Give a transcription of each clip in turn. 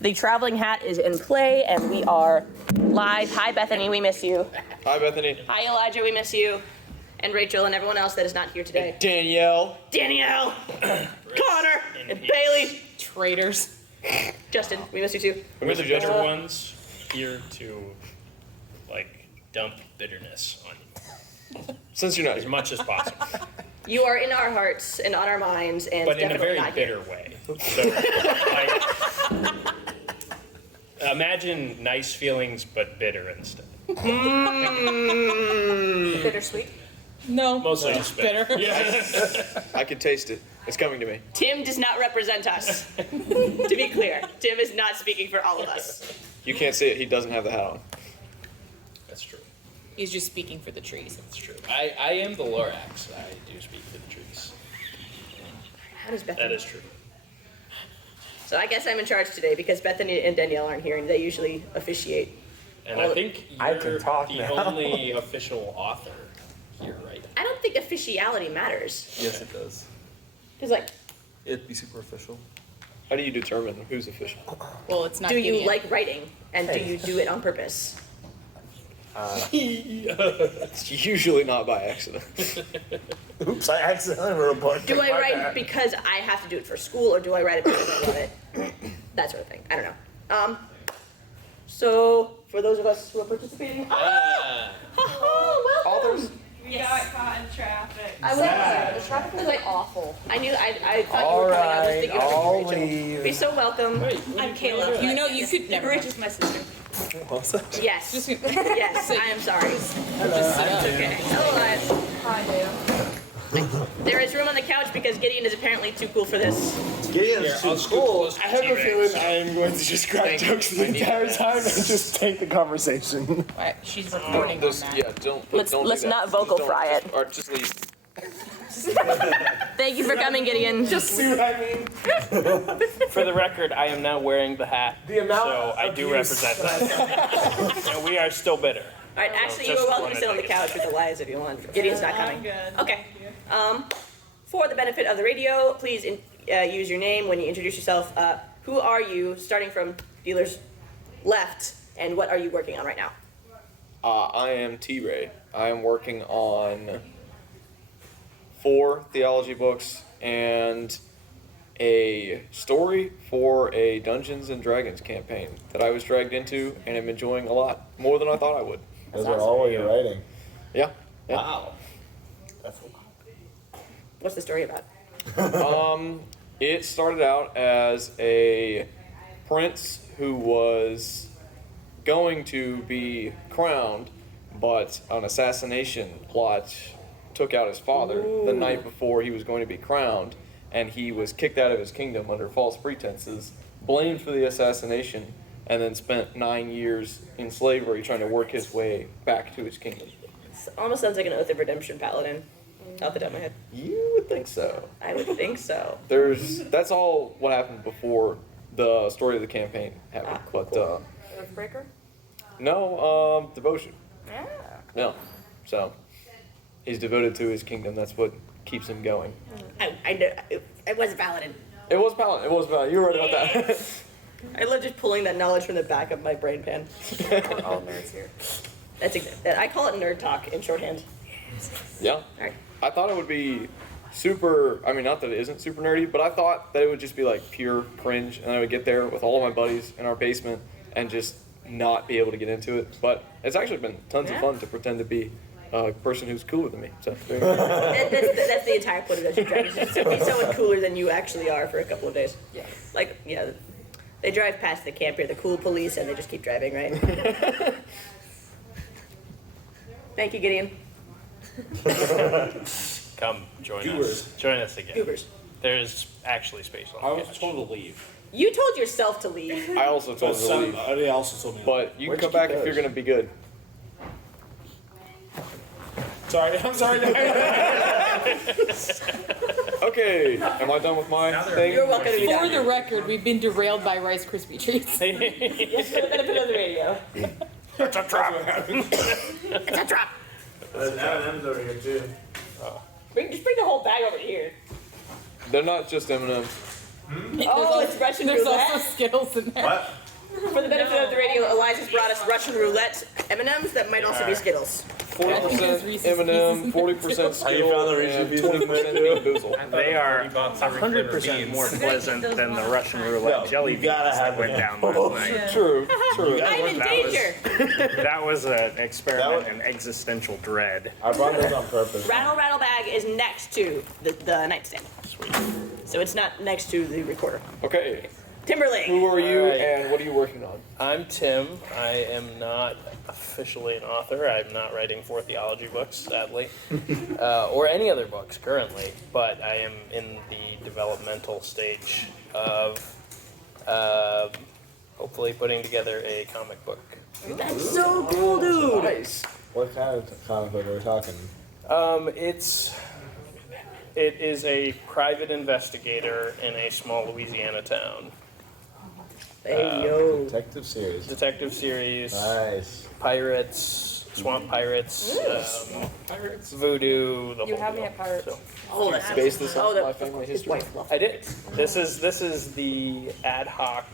The traveling hat is in play, and we are live. Hi, Bethany, we miss you. Hi, Bethany. Hi, Elijah, we miss you. And Rachel and everyone else that is not here today. And Danielle. Danielle! Connor! And Bailey! Traitors. Justin, we miss you too. We We're miss the you, bitter Justin. ones here to, like, dump bitterness on you Since you're not as here. much as possible, You are in our hearts and on our minds, and but in a definitely very not bitter way. So, like, imagine nice feelings but bitter instead. bittersweet. No. Mostly just bitter. Yeah. I can taste it. It's coming to me. Tim does not represent us. To be clear, Tim is not speaking for all of us. You can't see it. He doesn't have the hat on. That's true. He's just speaking for the trees. That's true. I am the Lorax. I do speak for the trees. How does Bethany? That is true. So I guess I'm in charge today because Bethany and Danielle aren't here, and they usually officiate. And I think I you're can talk the now. only official author here, right? I don't think officiality matters. Yes, it does. Because, like, It'd be super official. How do you determine who's official? Well, it's not do you Gideon. like writing, and do you do it on purpose? It's usually not by accident. Oops, I accidentally wrote a book. Do I write because I have to do it for school, or do I write it because I love it? That sort of thing. I don't know. So for those of us who are participating, welcome. Authors? We got caught in traffic. I was the traffic was like awful. I knew I thought you All were coming. I was right, thinking I'll of Rachel. leave. Be so welcome. Wait, I'm Kayla. You know, you could never. Rachel's my sister. What's that? Yes. Just, Yes, I am sorry. just sit up. Okay. Hello, guys. Hi, dude. There is room on the couch because Gideon is apparently too cool for this. Gideon's I'll too scoot cool. close to I have a T-Rex. feeling I am going to just crack Thank you. jokes the I need entire that. time and just take the conversation. What? She's recording on This, that. yeah, don't Let's do that. not Just vocal don't- fry it. Or just leave. Thank you for coming, Gideon. Just see what I mean? For the record, I am now wearing the hat, The amount so I of do views. represent that. And we are still bitter. All right, actually, you just are welcome to wanted sit on the to- couch with Elias if you want. Gideon's not I'm coming. good. Okay. For the benefit of the radio, please use your name when you introduce yourself. Who are you, starting from dealer's left, and what are you working on right now? I am T-Ray. I am working on 4 theology books and a story for a Dungeons and Dragons campaign that I was dragged into and am enjoying a lot more than I thought I would. Those are all you're writing. Yeah. Yeah. Wow. That's What's the story about? It started out as a prince who was going to be crowned, but an assassination plot took out his father the night before he was going to be crowned, and he was kicked out of his kingdom under false pretenses, blamed for the assassination, and then spent 9 years in slavery trying to work his way back to his kingdom. This almost sounds like an Oath of Redemption paladin. Off the top of my head. You would think so. I would think so. That's all what happened before the story of the campaign happened. Cool, But cool. Earthbreaker? no, devotion. Yeah. No. So he's devoted to his kingdom. That's what keeps him going. I know. It was a paladin. It was Paladin. It was Paladin. You were right about that. I love just pulling that knowledge from the back of my brain pan. We're all nerds here. That's exactly. I call it nerd talk in shorthand. Yeah. All right. I thought it would be super. I mean, not that it isn't super nerdy, but I thought that it would just be like pure cringe, and I would get there with all of my buddies in our basement and just not be able to get into it. But it's actually been tons of fun to pretend to be a person who's cooler than me. So there you go. That's the entire point of Dungeons & Dragons. Just to be someone cooler than you actually are for a couple of days. Yeah. Like, yeah. They drive past the camp here, the cool police, and they just keep driving, right? Thank you, Gideon. Come join Goobers. us. Join us again. Goobers. There's actually space on I the was couch. told to leave. You told yourself to leave. I also told him to leave, They also told me. but you Where'd can you come back keep if you're those? gonna be good. Sorry, I'm sorry. Okay, am I done with my thing? You're welcome to be For down the here. record, we've been derailed by Rice Krispie treats. Yes, for the benefit of the radio. It's a trap. It's a trap. There's M&M's over here too. Just bring the whole bag over here. They're not just M&M's. Oh, it's Russian There's roulette. also Skittles in there. What? For the benefit of the radio, Eliza's brought us Russian roulette M&Ms that might also be Skittles. 40% Reese's M&M, Pieces. 40% Have you found the Skittle, Reese's and Pieces 20% Bean Boozled. They are 100% more pleasant than the Russian roulette No, jelly you beans gotta that have went it. down last night. True, true. I'm in That was- danger. That was an experiment That in existential dread. I brought this on purpose. Rattle Rattle Bag is next to the nightstand. Sweet. So it's not next to the recorder. Okay, Timberlake. who are you Alright. and what are you working on? I'm Tim. I am not officially an author. I'm not writing for theology books, sadly, or any other books currently. But I am in the developmental stage of hopefully putting together a comic book. That's so cool, dude. Nice. What kind of comic book are we talking? It is a private investigator in a small Louisiana town. Hey, yo. Detective series. Detective series, Nice. pirates, swamp pirates, Pirates. voodoo, the You whole have me deal. at pirates. So, Oh, that's Base this oh, on the my family his history. wife loved I did. This is the ad hoc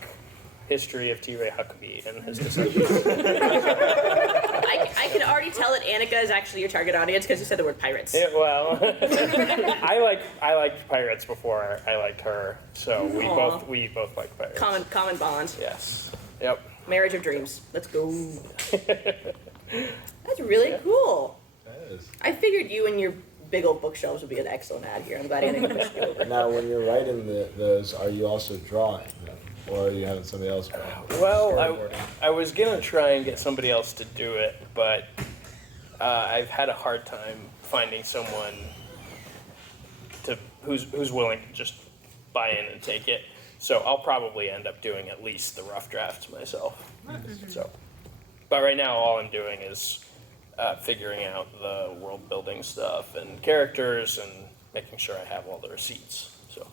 history of T. Ray Huckabee and his descendants. I can already tell that Annika is actually your target audience because you said the word pirates. Yeah, well, I liked pirates before I liked her, so Aw. we both like pirates. Common bond. Yes. Yep. Marriage of dreams. Let's go. That's really cool. That is. I figured you and your big old bookshelves would be an excellent ad here. I'm glad Annika pushed you over. Now, when you're writing those, are you also drawing them? Or are you having somebody else draw? Well, I was gonna try and get somebody else to do it, but I've had a hard time finding someone who's willing to just buy in and take it. So I'll probably end up doing at least the rough drafts myself. So, but right now all I'm doing is figuring out the world building stuff and characters and making sure I have all the receipts. So.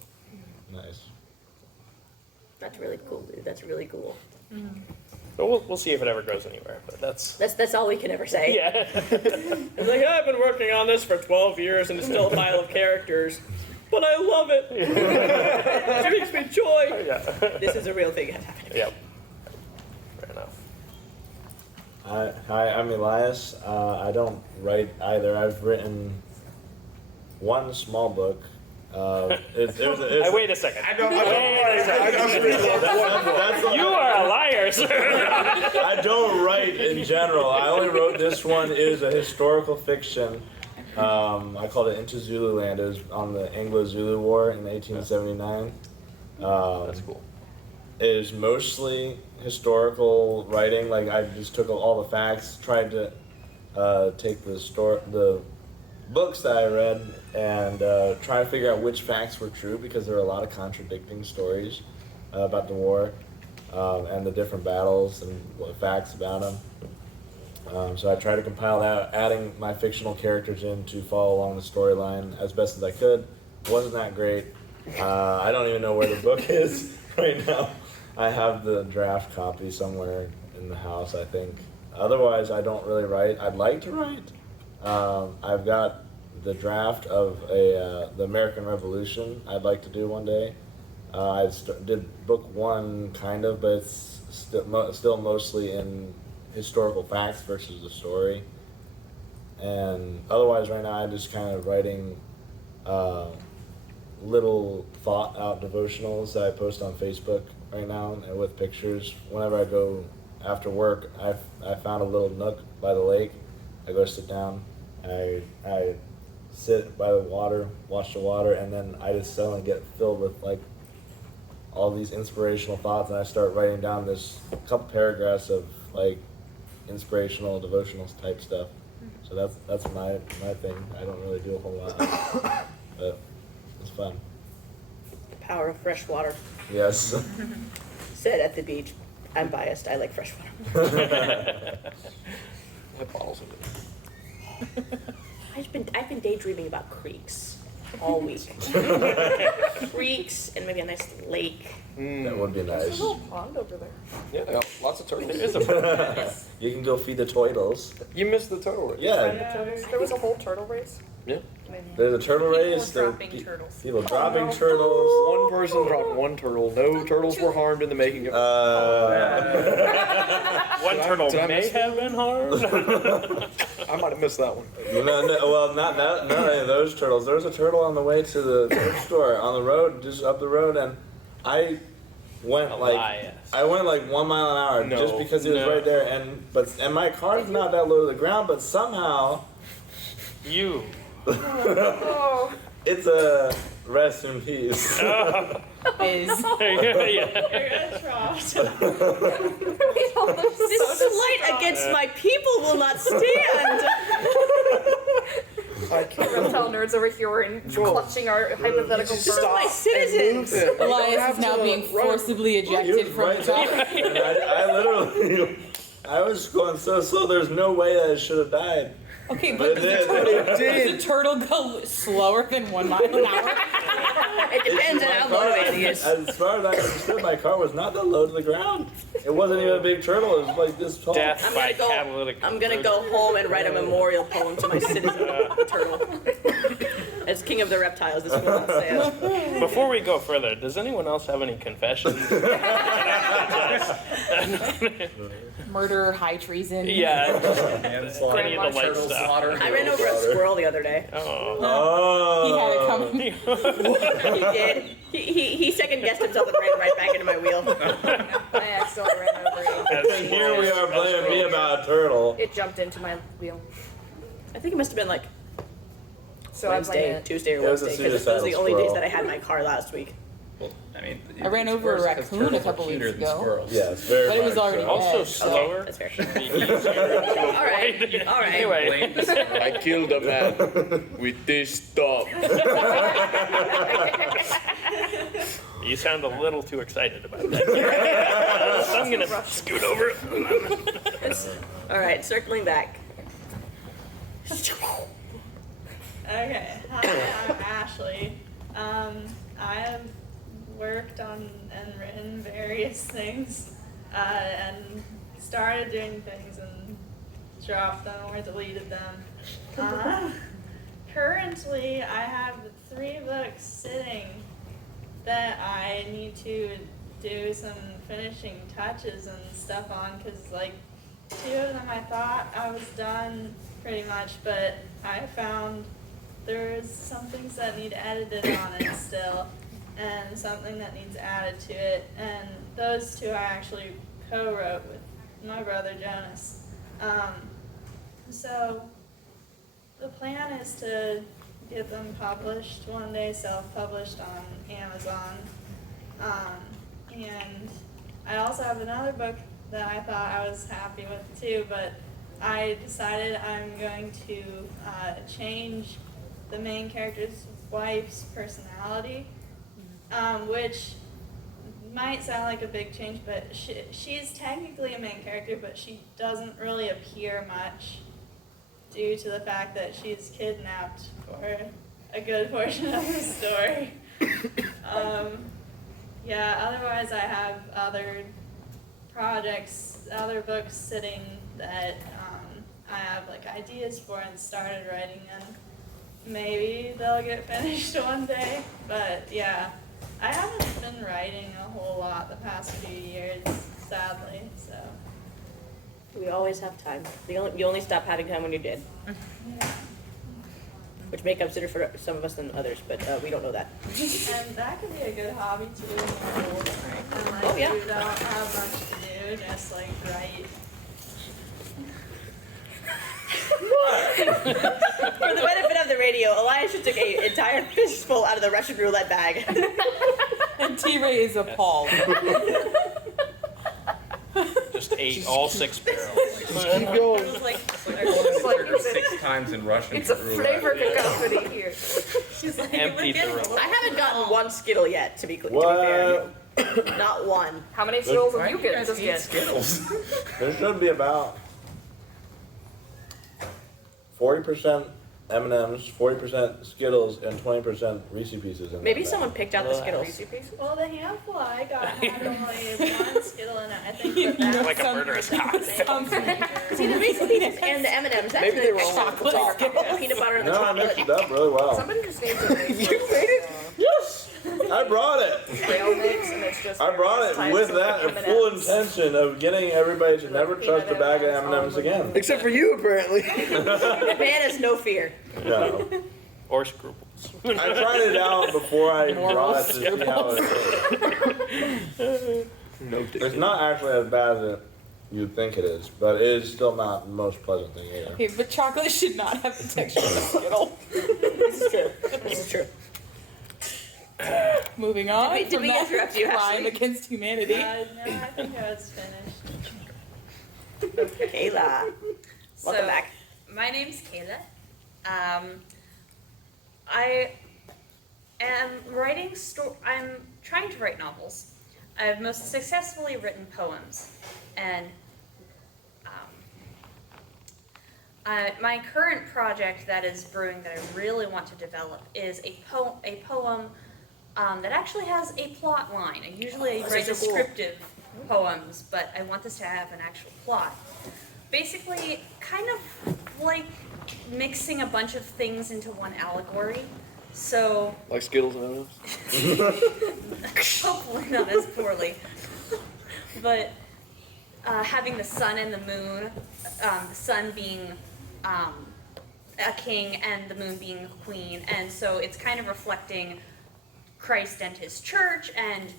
Nice. That's really cool, dude. That's really cool. But we'll see if it ever goes anywhere. But That's all we can ever say. yeah. It's like, I've been working on this for 12 years and it's still a pile of characters, but I love it. It brings me joy. Yeah. This is a real thing that's happening. Yep. Fair enough. Hi, I'm Elias. I don't write either. I've written one small book. Wait a second. That's You are a liar, sir. I don't write in general. I only wrote this one. It is a historical fiction. I called it Into Zululand. It was on the Anglo-Zulu War in 1879. That's cool. It is mostly historical writing. Like I just took all the facts, tried to take the books that I read and try to figure out which facts were true because there are a lot of contradicting stories about the war and the different battles and what facts about them. So I tried to compile that, adding my fictional characters in to follow along the storyline as best as I could. It wasn't that great. I don't even know where the book is right now. I have the draft copy somewhere in the house, I think. Otherwise, I don't really write. I'd like to write. I've got the draft of the American Revolution I'd like to do one day. I did book one kind of, but it's still mostly in historical facts versus the story. And otherwise right now I'm just kind of writing little thought out devotionals that I post on Facebook right now and with pictures. Whenever I go after work, I found a little nook by the lake. I go sit down. I sit by the water, watch the water, and then I just suddenly get filled with like all these inspirational thoughts, and I start writing down this couple paragraphs of like inspirational, devotional type stuff. So that's my thing. I don't really do a whole lot, but it's fun. The power of fresh water. Yes. Sit at the beach. I'm biased. I like fresh water. I have bottles of it. I've been daydreaming about creeks. all week. Creeks and maybe a nice lake. That would be There's a nice. little pond over there. Yeah, they got lots of turtles. There is a You can go feed the turtles. You missed the turtle race. Yeah, There was a whole turtle race. there's a turtle race. People There dropping turtles. people dropping turtles. One person dropped one turtle. No turtles were harmed in the making of. one turtle did I may miss have been harmed. I might have missed that one. Well, not any of those turtles. There was a turtle on the way to the thrift store on the road, just up the road, and I went Elias. I went like 1 mile an hour No. just because he was right there, and my car's not that low to the ground, but somehow You. it's a rest in peace. Is Yeah. You're gonna try. This slight against my people will not stand. Reptile nerds over here were clutching our hypothetical Just birds. stop My citizens. and move it. Elias is now being forcibly He ejected was from the right top. there, and I literally, I was going so slow. There's no way that it should have died. Okay, But but it does the did. turtle, does the turtle go slower than 1 mile an hour? It depends on how motivated he is. As far as I understood, my car was not that low to the ground. It wasn't even a big turtle. It was like this tall. Death I'm by gonna go- catalytic. I'm gonna go home and write a memorial poem to my citizen, the turtle. As king of the reptiles, this will not stand. Before we go further, does anyone else have any confessions? Murder, high treason. Yeah. Manslaughter, Any of the light turtle stuff. slaughter. I ran over a squirrel the other day. Oh. He had it coming. He did. He second guessed himself and ran right back into my wheel. I accidentally ran over it. And here we are blaming me about a turtle. It jumped into my wheel. I think it must have been like So I blame Wednesday, it. Tuesday, or It was a Wednesday, because those are the suicidal only days squirrel. that I had my car last week. Well, I mean, I ran it's over a worse 'cause raccoon a turtles are couple cuter weeks than ago. squirrels. Yes, very But it was much already so. Also dead. slower. That's fair. Should be easier to avoid. All right. All right. Anyway. Blame the squirrel. I killed a man with this stop. You sound a little too excited about that. So I'm gonna scoot over. All right. Circling back. Okay, hi, I'm Ashley. I have worked on and written various things, and started doing things and dropped them or deleted them. Currently, I have 3 books sitting that I need to do some finishing touches and stuff on, because like 2 of them I thought I was done pretty much, but I found there's some things that need edited on it still, and something that needs added to it, and those 2 I actually co-wrote with my brother Jonas. So the plan is to get them published one day, self-published on Amazon. And I also have another book that I thought I was happy with too, but I decided I'm going to change the main character's wife's personality, which might sound like a big change, but she's technically a main character, but she doesn't really appear much due to the fact that she's kidnapped for a good portion of the story. Yeah, otherwise I have other projects, other books sitting that I have like ideas for and started writing, and maybe they'll get finished one day. But yeah, I haven't been writing a whole lot the past few years, sadly, so. We always have time. You only stop having time when you did, Yeah. which may consider for some of us than others, but we don't know that. And that could be a good hobby too. And like Oh, yeah. you don't have much to do, just like write. For the benefit of the radio, Elias just took an entire fistful out of the Russian roulette bag. And T-Ray is appalled. Just ate all 6 barrels. It was like, It's like you said, 6 times in Russian. it's a roulette. flavor cacophony here. she's like, Empty we're the getting- I haven't gotten one Skittle yet, to be fair. What? Not one. How many Skittles Why have you do you get guys just eat get? Skittles? There should be about 40% M&M's, 40% Skittles, and 20% Reese Pieces. In Maybe that someone bag. picked out the Skittles. Well, the handful I got had only one Skittle in it. I think You that that's know, Like a murderous cocktail. And the M&Ms. That's Maybe they were only chocolate flavor. Peanut butter and the No, I chocolate. mixed it up really well. Somebody just needs to make You made it? Yes! I brought it! trail mix and it's just I brought it various with types that of in full M&Ms. intention of getting everybody to never Peanut trust a bag of M&Ms, M&Ms again. Except for you, apparently. Man has no fear. No. Or scruples. I tried it out before I Moral brought it to see how it No is. It's not actually as bad as you'd think it is, but it is still not the most pleasant thing either. Okay, but chocolate should not have the texture of a Skittle. This is true. This is true. Moving on Did from we that interrupt you, crime Ashley? against humanity. no, I think I was finished. Kayla. Welcome back. My name's Kayla. I am I'm trying to write novels. I've most successfully written poems, and my current project that is brewing that I really want to develop is a poem that actually has a plot line. Usually I write so cool. descriptive poems, but I want this to have an actual plot. Basically, kind of like mixing a bunch of things into one allegory. So Like Skittles and M&Ms? hopefully not as poorly, but having the sun and the moon, the sun being a king and the moon being a queen, and so it's kind of reflecting Christ and his church and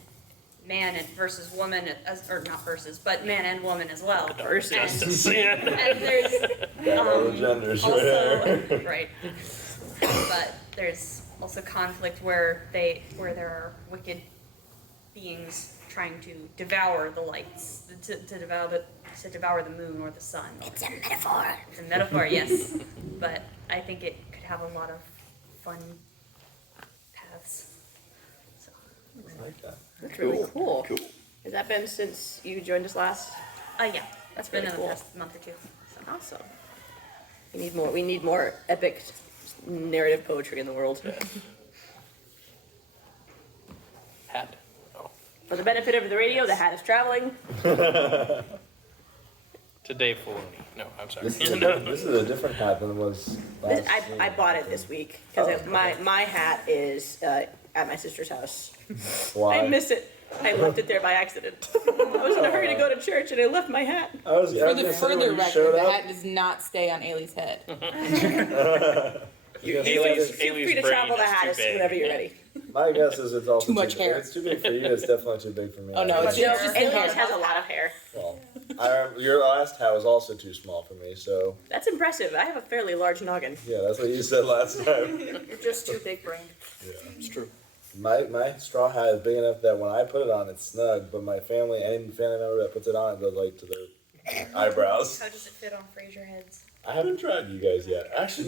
man and versus woman, or not versus, but man and woman as well. Dark And- justice. And there's All the genders right also there. right, but there's also conflict where there are wicked beings trying to devour the lights, to devour the moon or the sun. It's a metaphor. It's a metaphor, yes, but I think it could have a lot of fun paths. So. I like that. That's really cool. Has that been since you joined us last? Yeah, that's been really in cool. the past month or two. So. Awesome. We need more epic narrative poetry in the world. Hat. Oh. For the benefit of the radio, the hat is traveling. To Dave Filoni. No, I'm sorry. This is a different hat than it was last I bought it this week because my hat is at my sister's house. Why? I miss it. I left it there by accident. I was in a hurry to go to church and I left my hat. For the gonna say, further when you record, showed the up- hat does not stay on Ailey's head. You Ailey's feel free to brain travel the is hat too as big. whenever you're ready. My guess is it's also Too much hair. It's too big for you. It's definitely too big for me. Oh, no, it's No, just the Ailey hair. just has a lot of hair. Well, your last hat was also too small for me, so That's impressive. I have a fairly large noggin. yeah, that's what you said last time. You're just too big brained. It's true. My straw hat is big enough that when I put it on, it's snug, but my family, any family member that puts it on, it goes like to their eyebrows. How does it fit on Frasier heads? I haven't tried you guys yet. Actually,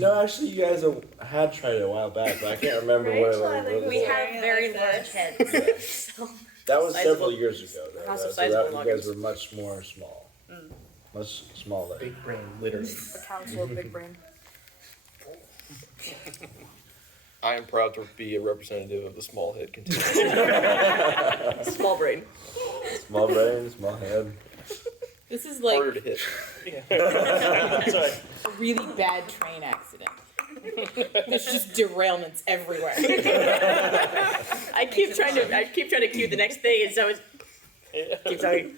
you guys had tried it a while back, but I can't remember what Rachel, I it think was. We Yeah, have like very that. large heads. So. That was Sizable- several years ago. Though, Lots of so sizable you guys noggins. were much more small. Much smaller. Big brain, literally. The council of big brain. I am proud to be a representative of the small head contingent. Small brain. Small brain, small head. This is like Harder to hit. a really bad train accident. There's just derailments everywhere. I keep trying to cue the next thing, and so it's keep talking.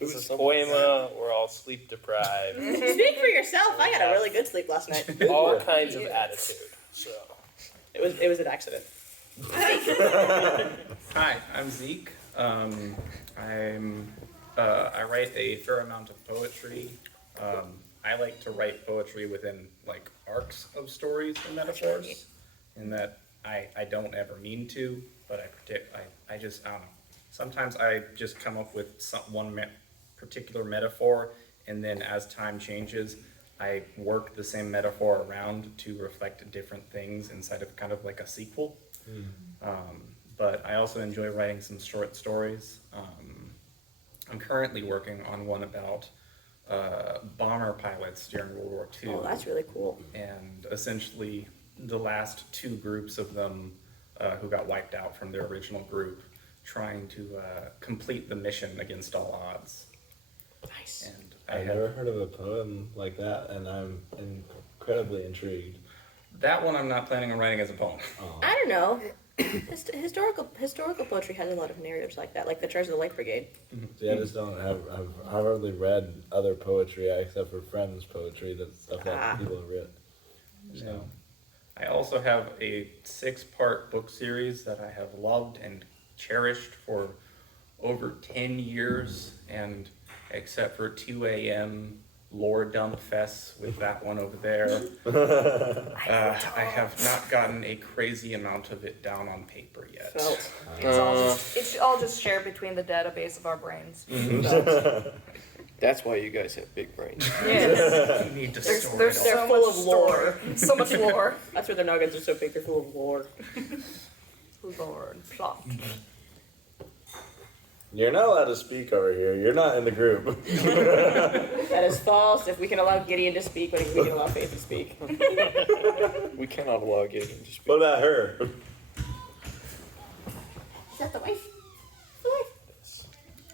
This is Poema. We're all sleep deprived. Speak for yourself. I had a really good sleep last night. All kinds of attitude. So. It was an accident. Hi, I'm Zeke. I write a fair amount of poetry. I like to write poetry within like arcs of stories and metaphors, in that I don't ever mean to, but I just I don't know. Sometimes I just come up with one particular metaphor, and then as time changes, I work the same metaphor around to reflect different things inside of kind of like a sequel. But I also enjoy writing some short stories. I'm currently working on one about bomber pilots during World War II. Oh, that's really cool. And essentially the last two groups of them who got wiped out from their original group trying to complete the mission against all odds. Nice. And I've never heard of a poem like that, and I'm incredibly intrigued. That one I'm not planning on writing as a poem. Oh. I don't know. Historical poetry has a lot of narratives like that, like the Charge of the Light Brigade. See, I just don't have. I've hardly read other poetry except for friends' poetry. That's stuff that people have written. So, I also have a 6-part book series that I have loved and cherished for over 10 years, and except for 2 a.m. lore dump fests with that one over there, I have not gotten a crazy amount of it down on paper yet. It's all just shared between the database of our brains. That's why you guys have big brains. Yes. You need to There's store it all. They're so full much of lore. So much lore. That's why their noggins are so big. They're full of lore. Lore and plot. You're not allowed to speak over here. You're not in the group. That is false. If we can allow Gideon to speak, we can allow Faith to speak. We cannot allow Gideon to speak. What about her? Is that the wife?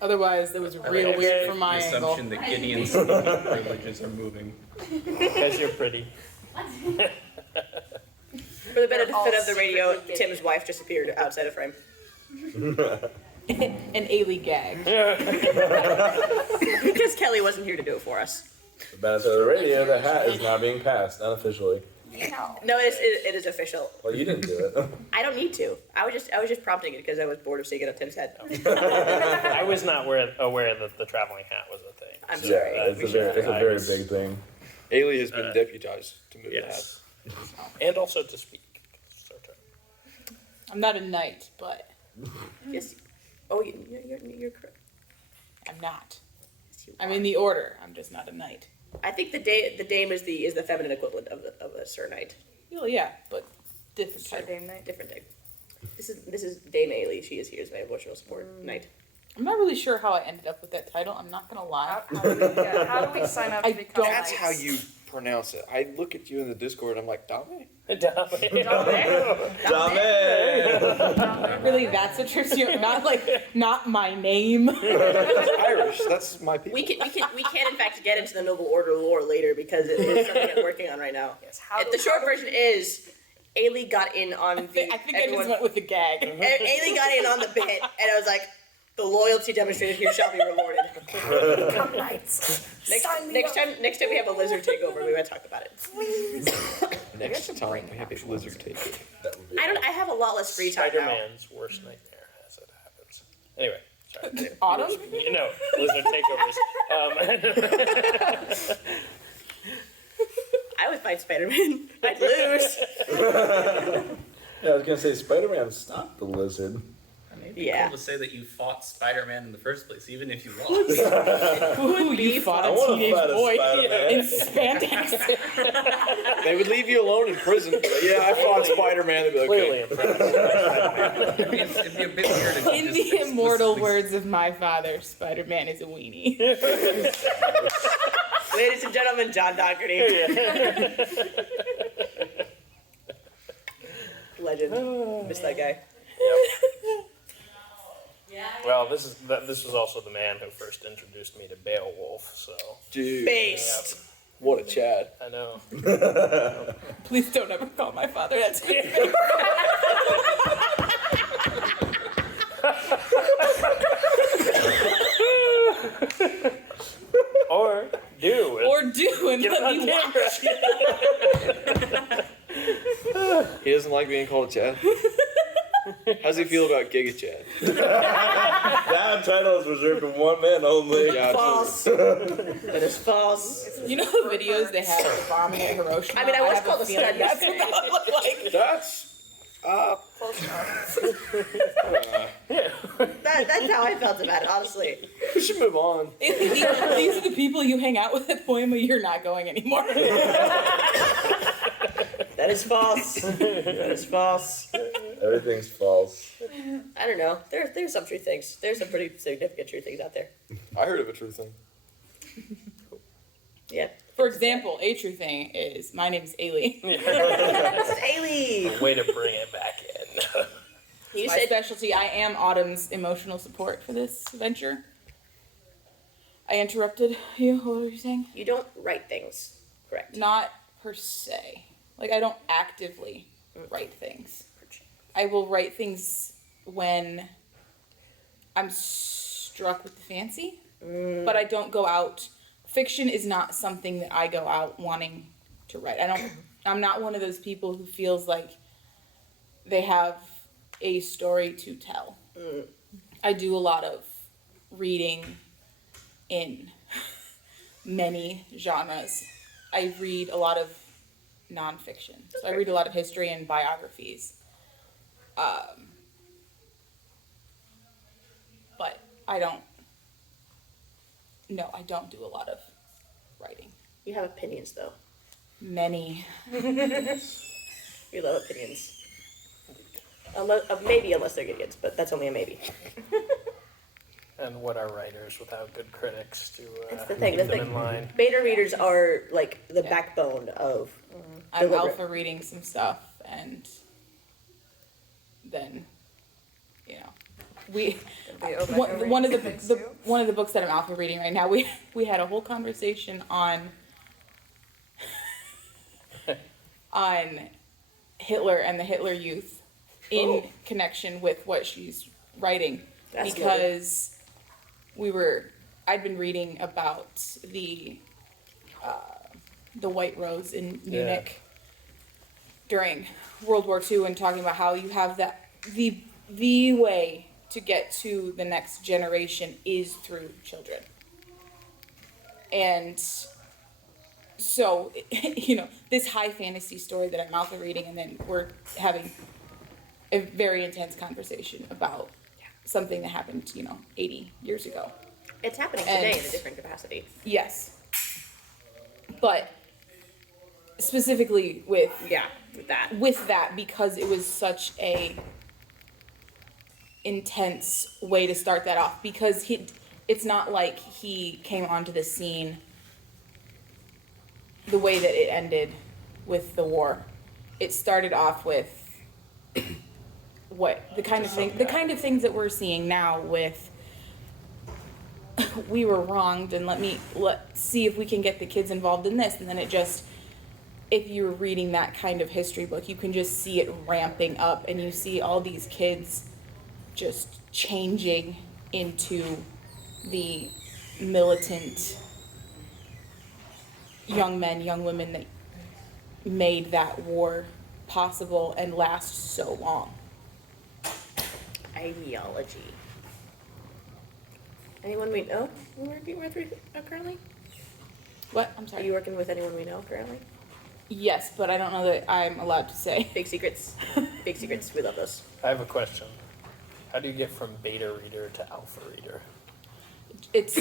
Otherwise, it was I real like weird the from my angle. assumption that Gideon's speaking privileges are moving. Because you're pretty. For the benefit of the radio, Tim's wife just appeared outside of frame. An Ailey gag. Because Kelly wasn't here to do it for us. The benefit of the radio, the hat is now being passed unofficially. No, it is official. Well, you didn't do it. I don't need to. I was just prompting it because I was bored of seeing it on Tim's head. I was not aware that the traveling hat was a thing. I'm So, sorry. It's a very big thing. Ailey has been deputized to move Yes. And also to speak. So true. I'm not a knight, but Yes. Oh, you're correct. I'm not. Yes, you I'm are. in the order. I'm just not a knight. I think the dame is the feminine equivalent of a sir knight. Well, yeah, but different Sir type. Dame Knight. Different dame. This is Dame Ailey. She is here as my emotional support knight. I'm not really sure how I ended up with that title. I'm not gonna lie. How do we sign up to I become don't- That's knights? how you pronounce it. I look at you in the Discord and I'm like, Dame? Really, that's a trick. Not my name. Irish. That's my people. We can in fact get into the noble order lore later because it is something I'm working on right now. Yes, The short version is Ailey got in on I think I just went with the gag. Ailey got in on the bit, and I was like, the loyalty demonstrated here shall be rewarded. Become knights. Next time we have a lizard takeover, we might talk about it. Next time we have a lizard take it. I have a lot less free time now. Spider-Man's worst nightmare as it happens. Anyway, sorry. Autumn? You know, lizard takeovers. I would fight Spider-Man. I'd lose. Yeah, I was gonna say Spider-Man stopped the lizard. Yeah. Cool to say that you fought Spider-Man in the first place, even if you lost. Ooh, you fought I a wanna teenage fight a boy Spider-Man. in spandex. They would leave you alone in prison. But yeah, I fought Spider-Man. They'd be like, Clearly okay. impressed. It'd be a bit weird if you In just the immortal explicitly- words of my father, Spider-Man is a weenie. Ladies and gentlemen, John Doherty. Legend. Miss that guy. Well, this was also the man who first introduced me to Beowulf, so Dude, Based. what a Chad. I know. Please don't ever call my father that. Or do. Or do and Get let on me camera. watch. He doesn't like being called Chad. How's he feel about Giga Chad? That title is reserved for one man only. Yeah, False. That is false. You know the videos they had of bombing at Hiroshima? I mean, I was have called a feeling stud that's yesterday. what that looked like. That's Close enough. That's how I felt about it, honestly. we should move on. These are the people you hang out with at Poiema. You're not going anymore. That is false. That is false. Everything's false. I don't know. There's some true things. There's some pretty significant true things out there. I heard of a true thing. Yeah. For example, a true thing is my name is Ailey. This is Ailey. Way to bring it back in. You My said specialty. I am Autumn's emotional support for this venture. I interrupted you. What were you saying? you don't write things, correct? Not per se. Like, I don't actively write things. I will write things when I'm struck with the fancy, but I don't go out. Fiction is not something that I go out wanting to write. I'm not one of those people who feels like they have a story to tell. I do a lot of reading in many genres. I read a lot of nonfiction. So I read a lot of history and biographies. But I don't do a lot of writing. You have opinions, though. Many. You love opinions. Maybe, unless they're idiots, but that's only a maybe. And what are writers without good critics to That's the thing. keep them in line? Beta readers are like the backbone of. I'm deliberate. alpha reading some stuff, and then, we one of the books that I'm alpha reading right now. We had a whole conversation on Hitler and the Hitler Youth in connection with what she's writing. That's Because I'd been reading about the White Rose in Munich during World War II, and talking about how you have the way to get to the next generation is through children. And so, this high fantasy story that I'm alpha reading, and then we're having a very intense conversation about something that happened, 80 years ago. It's happening today in a different capacity. Yes. But specifically with that, because it was such a intense way to start that off, because it's not like he came onto the scene the way that it ended with the war. It started off with the kind of things that we're seeing now with we were wronged, and let's see if we can get the kids involved in this. And then if you're reading that kind of history book, you can just see it ramping up, and you see all these kids just changing into the militant young men, young women that made that war possible and last so long. Ideology. Anyone we know we're working with currently? What? I'm Are sorry. you working with anyone we know currently? Yes, but I don't know that I'm allowed to say. Big secrets. Big secrets. We love those. I have a question. How do you get from beta reader to alpha reader? It's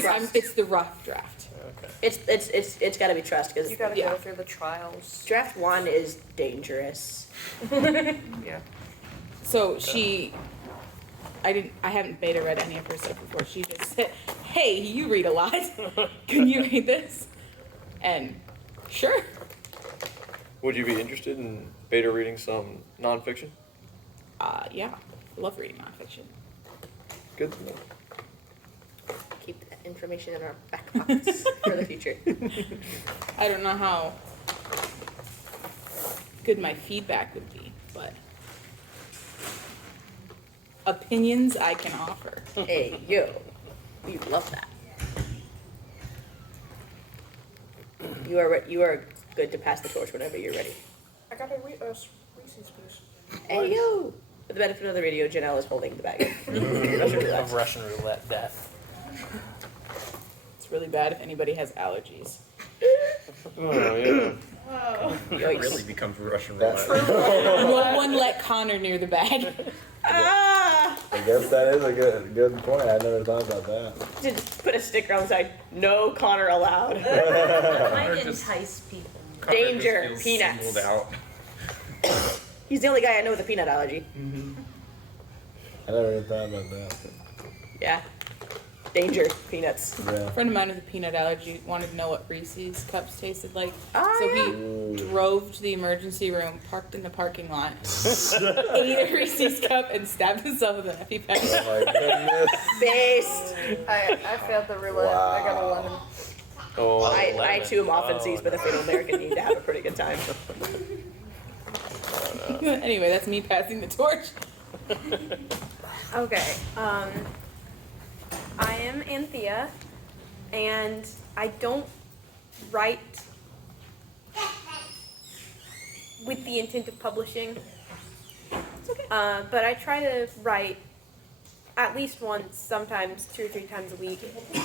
the rough draft. Okay. It's got to be trust, because You gotta go through the trials. draft 1 is dangerous. Yeah. So I haven't beta read any of her stuff before. She just said, "Hey, you read a lot. Can you read this?" And sure. Would you be interested in beta reading some nonfiction? Yeah, I love reading nonfiction. Good to know. Keep that information in our back pockets for the future. I don't know how good my feedback would be, but opinions I can offer. Hey, yo. We love that. You are good to pass the torch whenever you're ready. I got a Reese's Piece. Hey, yo. For the benefit of the radio, Janelle is holding the bag. Russian roulette. Of Russian roulette death. It's really bad if anybody has allergies. Oh, yeah. Whoa. It Yikes. really becomes Russian That's roulette. No one let Connor near the bag. Ah! I guess that is a good point. I never thought about that. Just put a sticker on the side. No Connor allowed. Might just- entice people. Connor just Danger, feels peanuts. singled out. He's the only guy I know with a peanut allergy. I never even thought about that. Yeah. Danger, peanuts. Yeah. A friend of mine with a peanut allergy wanted to know what Reese's cups tasted like. Oh, So yeah. he drove to the emergency room, parked in the parking lot, ate a Reese's cup, and stabbed himself with an EpiPen. Oh my goodness. Based. I failed the roulette. I got a lemon. Oh, I too am often seized with a fatal American need to have a pretty good time. Anyway, that's me passing the torch. Okay. I am Anthea, and I don't write with the intent of publishing. It's okay. But I try to write at least once, sometimes 2 or 3 times a week.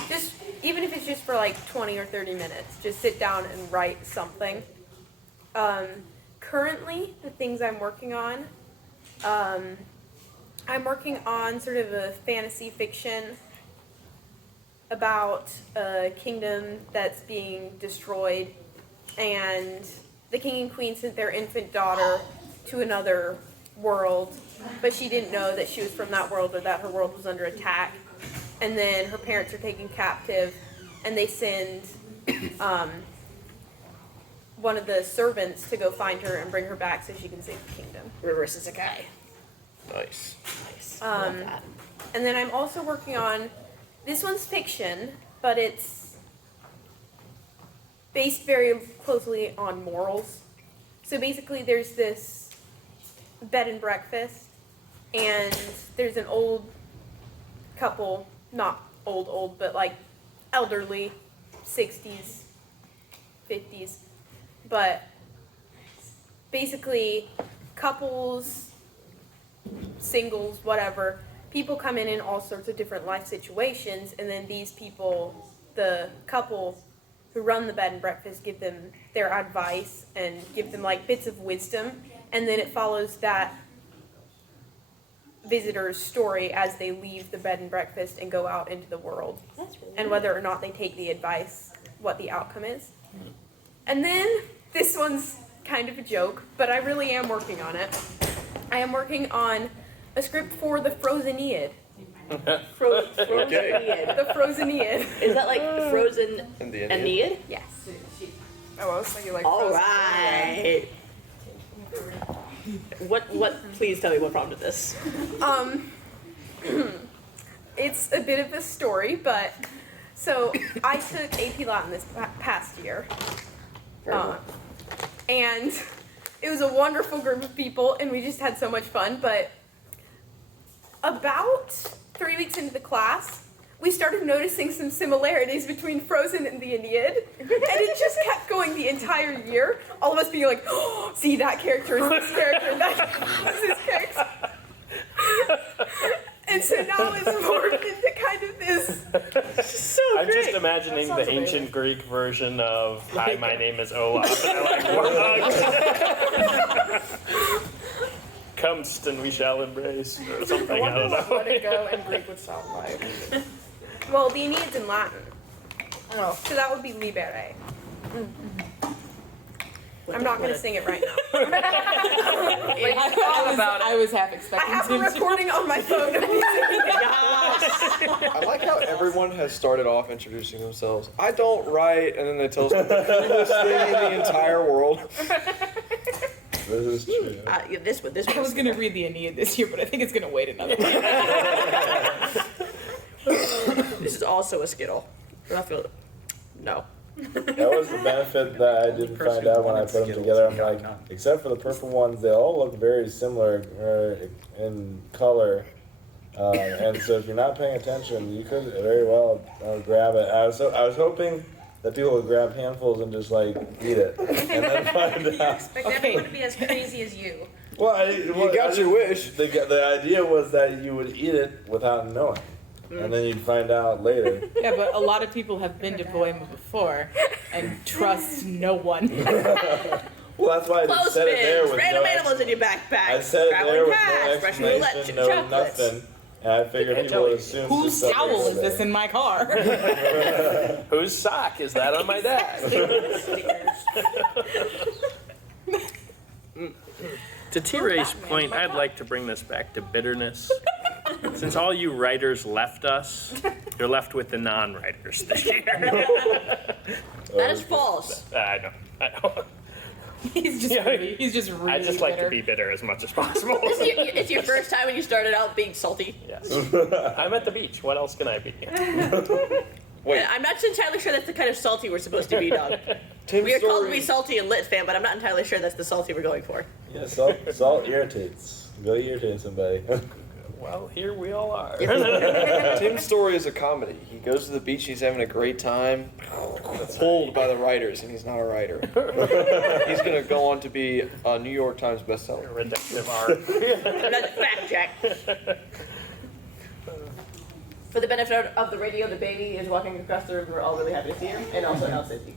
Just even if it's just for like 20 or 30 minutes, just sit down and write something. Currently, the things I'm working on, I'm working on sort of a fantasy fiction about a kingdom that's being destroyed, and the king and queen sent their infant daughter to another world, but she didn't know that she was from that world or that her world was under attack. And then her parents are taken captive, and they send one of the servants to go find her and bring her back so she can save the kingdom. Reverse Isekai. nice. Nice. Love that. And then I'm also working on, this one's fiction, but it's based very closely on morals. So basically there's this bed and breakfast, and there's an old couple, not old, but like elderly, 60s, 50s, but basically couples, singles, whatever, people come in all sorts of different life situations, and then these people, the couple who run the bed and breakfast, give them their advice and give them like bits of wisdom, and then it follows that visitor's story as they leave the bed and breakfast and go out into the world, That's really and whether or not they take the advice, what the outcome is. And then this one's kind of a joke, but I really am working on it. I am working on a script for the Frozeneid. Frozeneid. The Frozeneid. Is that like Frozen And the Aeneid? Yes. Oh, I was thinking like. All Frozen. right. What? Please tell me what prompted this. It's a bit of a story, but so I took AP Latin this past year, and it was a wonderful group of people, and we just had so much fun. But about 3 weeks into the class, we started noticing some similarities between Frozen and the Aeneid, and it just kept going the entire year. All of us being like, oh, see, that character is this character, and that character is this character. And so now it's morphed into kind of this. So I'm great. just imagining That the sounds ancient amazing. Greek version of "Hi, my name is Olaf," and I like "Comest and we shall embrace" or something. I I wonder don't what know. Let It Go and Greek would sound like. Well, the Aeneid's in Latin, Oh. so that would be libere. I'm not going to sing it right now. I was half I expecting have a to. recording on my phone of me singing it. I like how everyone has started off introducing themselves. I don't write, and then they tell us what the coolest thing in the entire world. This is true. Yeah, this one. I was gonna read the Aeneid this year, but I think it's gonna wait another year. This is also a Skittle. I feel no. That was the benefit that I didn't find out when I put them together. I'm like, except for the purple ones, they all look very similar in color. And so if you're not paying attention, you could very well grab it. I was hoping that people would grab handfuls and just like eat it, and then find out. Expect Okay. everyone to be as crazy as you. Well, You got your wish. The idea was that you would eat it without knowing, and then you'd find out later. Yeah, but a lot of people have been to Poiemauthors before and trust no one. Well, that's why I just said it there Clothespins, with random no animals in your backpack. I said it there traveling with cats, no fresh roulette, explanation, no chocolates. nothing. And I figured people would assume Whose some stuff towel was is this there. in my car? Whose sock is that on my desk? To T. Ray's point, I'd like to bring this back to bitterness. Since all you writers left us, You're left with the non-writers this year. That is false. I know. He's just really I just like bitter. to be bitter as much as possible. It's your first time when you started out being salty. Yes. I'm at the beach. What else can I be? Wait, I'm not entirely sure that's the kind of salty we're supposed to be, dog. Tim's We are called to be story. salty and lit, fam, but I'm not entirely sure that's the salty we're going for. Yeah, salt irritates. Go irritate somebody. Well, here we all are. Tim's story is a comedy. He goes to the beach, he's having a great time, pulled by the writers, and he's not a writer. He's going to go on to be a New York Times bestseller. Redemptive arc. That's fact check. For the benefit of the radio, the baby is walking across the room. We're all really happy to see her, and also now Cindy.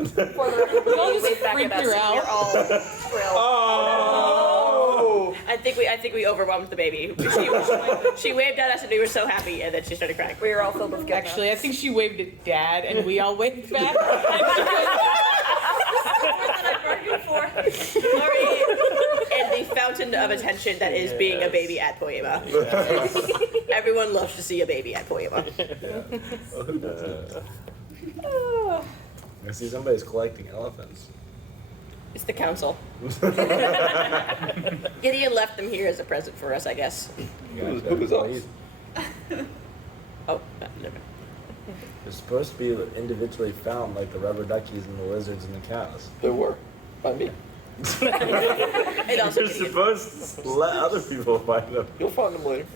For the record, We all we just waved back freaked at us. her and out. We're all thrilled. Oh! I think we overwhelmed the baby. She waved at us, and we were so happy, and then she started crying. We were all filled with guilt. Actually, I think she waved at Dad, and we all waved back. Sorry, and the fountain of attention that is being a baby at Poiema. Everyone loves to see a baby at Poiema. Oh, who does that? I see somebody's collecting elephants. It's the council. Gideon left them here as a present for us, I guess. Who was us? Oh, never. They're supposed to be individually found, like the rubber duckies and the lizards and the cows. There were. By me. And also You're Gideon. supposed to let other people find them. You'll find them later.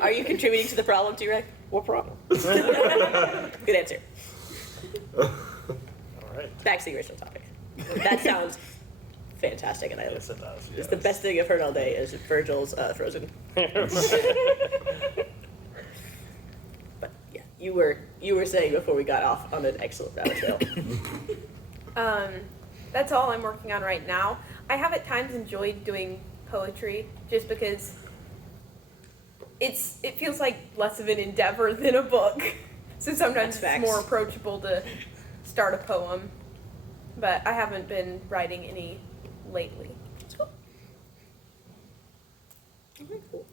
Are you contributing to the problem, T-Rex? What problem? Good answer. All right. Back to the original topic. That sounds fantastic, and I Yes, it does. It's the best thing I've heard all day is Virgil's Frozen. But yeah, you were saying before we got off on an excellent rabbit trail. That's all I'm working on right now. I have at times enjoyed doing poetry just because it feels like less of an endeavor than a book. So sometimes That's it's more approachable to start a poem. But I haven't been writing any lately. That's cool. Very cool.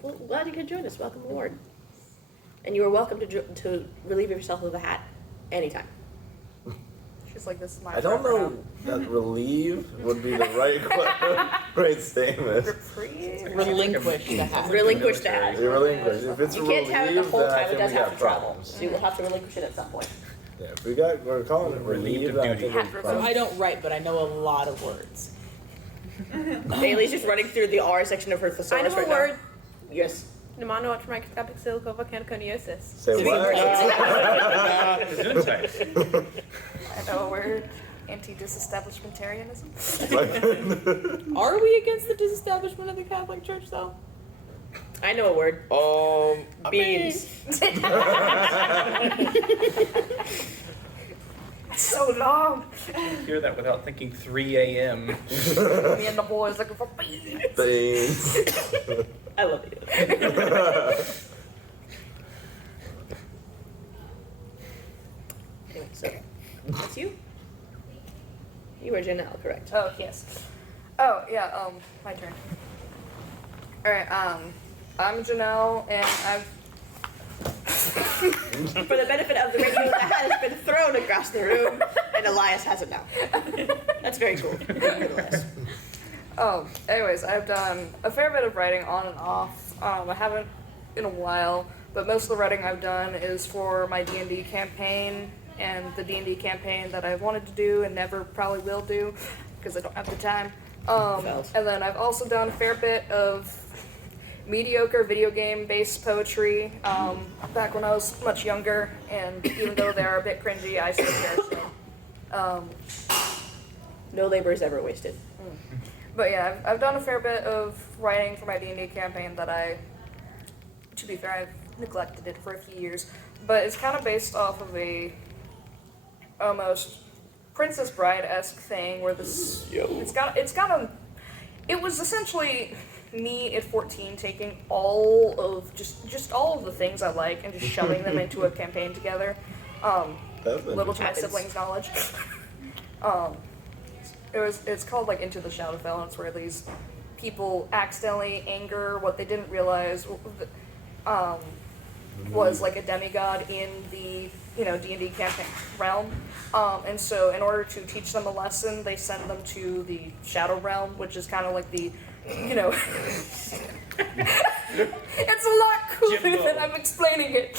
Well, glad you could join us. Welcome aboard. And you are welcome to relieve yourself of a hat anytime. Just like this is my I don't know that relieve would be the right statement. Reprieve? Relinquish the hat. Relinquish the hat. You relinquish. If it's You relieve, can't have it the whole then I time. It think does we have got to travel. problems. So you will have to relinquish it at some point. Yeah, if we're calling it relieve, of then I duty. think it's So problems. I don't write, but I know a lot of words. Bailey's just running through the R section of her thesaurus I know right a word. now. Yes. Pneumomicroscopic silicovolcanoconiosis. Say To be what? Gesundheit. I know a word. Anti-disestablishmentarianism. Are we against the disestablishment of the Catholic Church, though? I know a word. Beans. So long. Hear that without thinking 3 a.m. Me and the boys looking for beans. Beans. I love you. Anyway, so that's you. You are Janelle, correct? Oh, yes. Oh, yeah, my turn. Alright, I'm Janelle, and I've... For the benefit of the radio, the hat has been thrown across the room, and Elias has it now. That's very cool. Nevertheless. Anyways, I've done a fair bit of writing on and off. I haven't in a while, but most of the writing I've done is for my D&D campaign, and the D&D campaign that I've wanted to do and never probably will do, because I don't have the time. And then I've also done a fair bit of mediocre video game based poetry back when I was much younger, and even though they're a bit cringy, I still care. So. No labor is ever wasted. But yeah, I've done a fair bit of writing for my D&D campaign that to be fair, I've neglected it for a few years, but it's kind of based off of a almost Princess Bride-esque thing where this it was essentially me at 14 taking all of just all of the things I like and just shoving them into a campaign together. Little to my siblings' knowledge. It's called like Into the Shadowfell, and it's where these people accidentally anger what they didn't realize was like a demigod in the D&D campaign realm, and so in order to teach them a lesson, they send them to the Shadow Realm, which is kind of like the it's a lot cooler than I'm explaining it.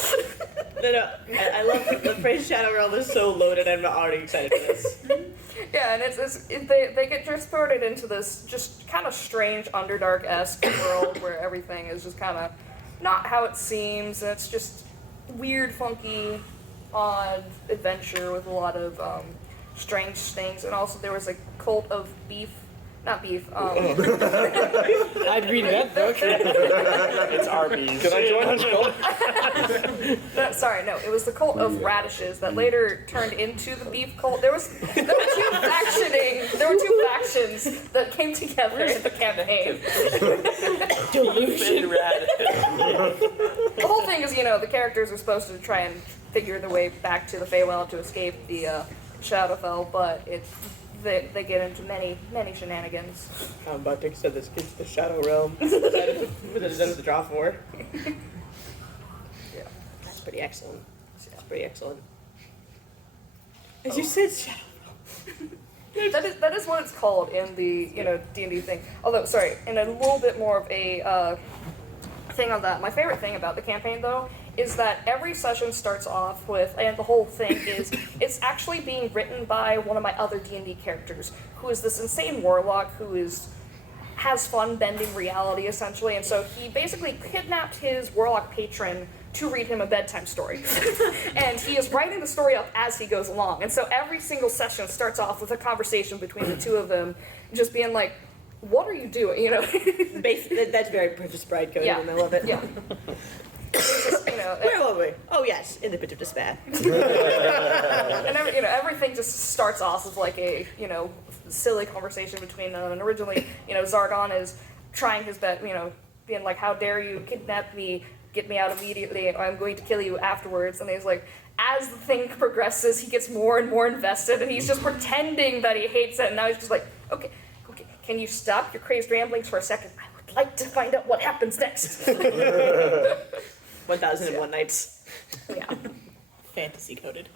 No, I love the phrase Shadow Realm is so loaded. I'm already excited for this. Yeah, and they get transported into this just kind of strange Underdark-esque world where everything is just kind of not how it seems, and it's just weird, funky, odd adventure with a lot of strange things. And also there was a cult of not beef. I'd read that book. It's Arby's. Can I join this cult? Sorry, no, it was the cult of radishes that later turned into the beef cult. There were two factions that came together in the campaign. Delusion. The whole thing is, the characters are supposed to try and figure their way back to the Feywild to escape the Shadowfell, but they get into many shenanigans. I'm about to send this kid to the Shadow Realm. With the draw for. Yeah. That's pretty excellent. That's pretty excellent. As you said, Shadow Realm. That is what it's called in the D&D thing. Although, sorry, in a little bit more of a thing on that. My favorite thing about the campaign, though, is that every session starts off with, and the whole thing is, it's actually being written by one of my other D&D characters, who is this insane warlock who has fun bending reality, essentially, and so he basically kidnapped his warlock patron to read him a bedtime story. And he is writing the story up as he goes along, and so every single session starts off with a conversation between the two of them, just being like, what are you doing, That's very Princess Bride coded, Yeah. and I love it. Yeah. It's just, Where were we? Oh yes, in the pit of despair. and everything just starts off with like a silly conversation between them. And originally, Zargon is trying his best, being like, "How dare you kidnap me? Get me out immediately! Or I'm going to kill you afterwards." And he's like, as the thing progresses, he gets more and more invested, and he's just pretending that he hates it. And now he's just like, "Okay, can you stop your crazed ramblings for a second? I would like to find out what happens next." 1001 Nights. Yeah, Fantasy coded.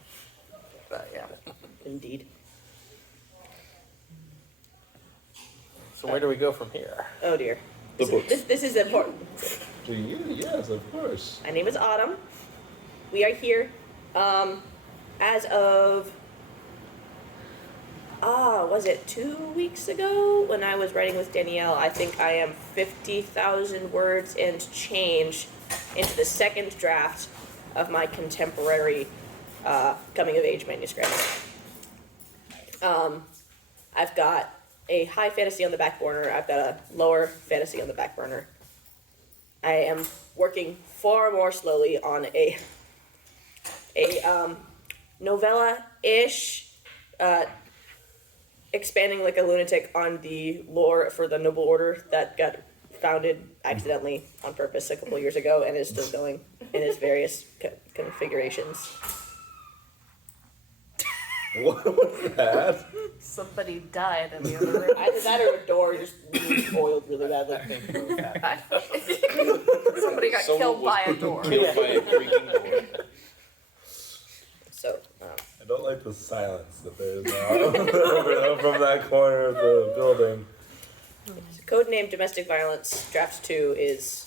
but yeah. Indeed. So where do we go from here? Oh dear. The books. This is important. Do you? Yes, of course. My name is Autumn. We are here as of, was it 2 weeks ago when I was writing with Danielle? I think I am 50,000 words and change into the second draft of my contemporary coming-of-age manuscript. I've got a high fantasy on the back burner. I've got a lower fantasy on the back burner. I am working far more slowly on a novella-ish, expanding like a lunatic on the lore for the Noble Order that got founded accidentally on purpose a couple years ago and is still going in its various configurations. What was that? Somebody died in the other room. Either that or a door just spoiled really badly. Somebody got Someone killed was by a door. Killed by a creaking door. So, I don't like the silence that there is now from that corner of the building. codename Domestic Violence Draft 2 is...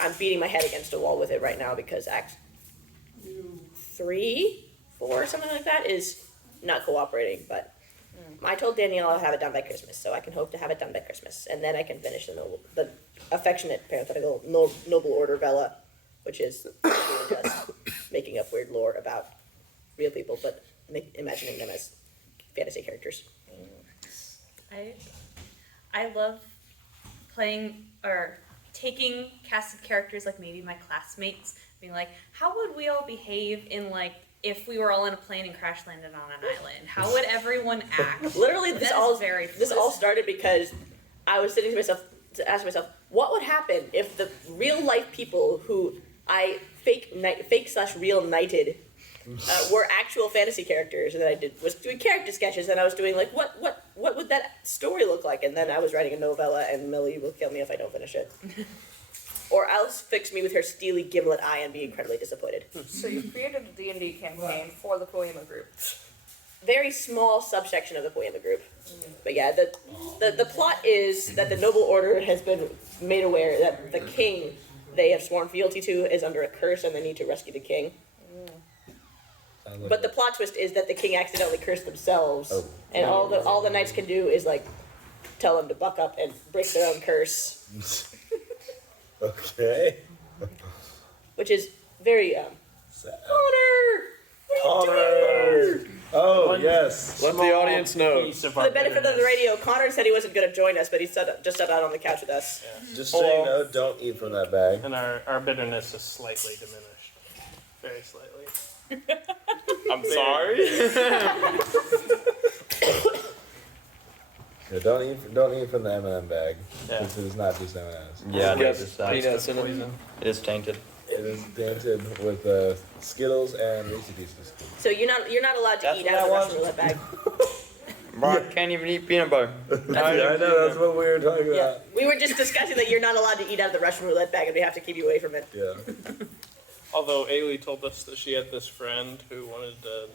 I'm beating my head against a wall with it right now because Act 3, 4, something like that is not cooperating, but I told Danielle I'll have it done by Christmas, so I can hope to have it done by Christmas, and then I can finish the affectionate parenthetical Noble Order Vela, which is just making up weird lore about real people, but imagining them as fantasy characters. I love playing or taking casted characters like maybe my classmates, being like, how would we all behave in like if we were all in a plane and crash landed on an island? How would everyone act? Literally, this That all started because I was sitting to ask myself, what would happen if the real life people who I fake/real knighted were actual fantasy characters, and then I was doing character sketches, and I was doing like what would that story look like, and then I was writing a novella, and Millie will kill me if I don't finish it, or else fix me with her steely gimlet eye and be incredibly disappointed. So you created the D&D campaign for the Poiema group. Very small subsection of the Poiema group, but yeah, the plot is that the noble order has been made aware that the king they have sworn fealty to is under a curse, and they need to rescue the king. But the plot twist is that the king accidentally cursed themselves, and all the knights can do is like tell them to buck up and break their own curse, Okay. which is very Sad. Connor. What are you doing? Oh, yes. Let the audience know. Piece of For our the benefit of the bitterness. radio, Connor said he wasn't going to join us, but he just sat out on the couch with us. Just so you know, don't eat from that bag. And our bitterness is slightly diminished. Very slightly. I'm sorry. Yeah, don't eat from the M&M bag. Yeah. This is not just M&Ms. Yeah, Yes, no, just peanuts in it. Poison. it is tainted. It is dented with Skittles and Reese's Pieces. So you're not allowed to That's eat what out of the that Russian roulette bag. Bro, can't even eat peanut butter. I know, that's what we were talking Yeah, about. we were just discussing that you're not allowed to eat out of the Russian roulette bag, and we have to keep you away from it. Yeah. Although Ailey told us that she had this friend who wanted to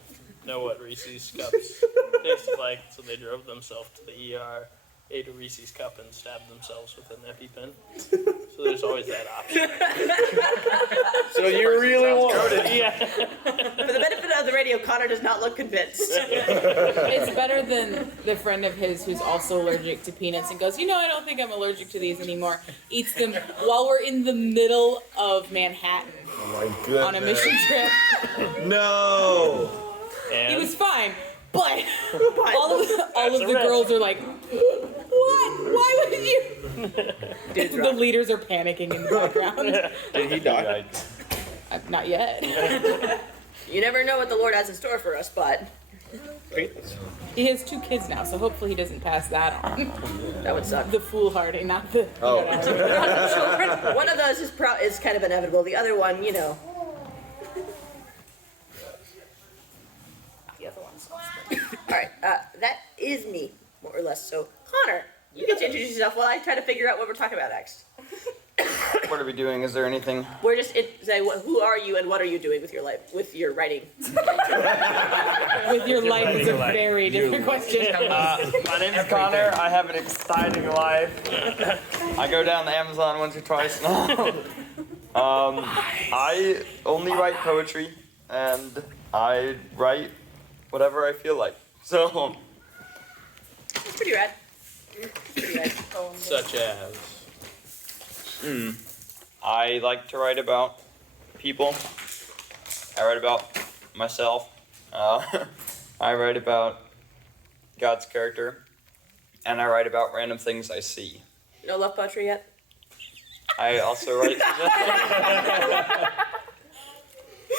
know what Reese's cups tasted like, so they drove themselves to the ER, ate a Reese's cup, and stabbed themselves with an EpiPen. So there's always that option. So you really want? Yeah. For the benefit of the radio, Connor does not look convinced. It's better than the friend of his who's also allergic to peanuts and goes, I don't think I'm allergic to these anymore. Eats them while we're in the middle of Manhattan Oh my goodness. on a mission trip. No! He And was fine, but all of the girls are like, what? Why would you? Dude's The wrong. leaders are panicking in the background. Did he die? Not yet. You never know what the Lord has in store for us, but He has 2 kids now, so hopefully he doesn't pass that on. that would suck. The foolhardy, not the. Oh. Children. One of those is kind of inevitable. The other one, The other one's All right, that is me, more or less. So, Connor, you get to introduce yourself while I try to figure out what we're talking about next. What are we doing? Is there anything? We're just say who are you and what are you doing with your life, with your writing? With your life is a very different question. My name's Connor. I have an exciting life. I go down to Amazon once or twice now. I only write poetry, and I write whatever I feel like. So, It's pretty rad. Pretty rad. such as. I like to write about people. I write about myself. I write about God's character. And I write about random things I see. No love poetry yet? I also write.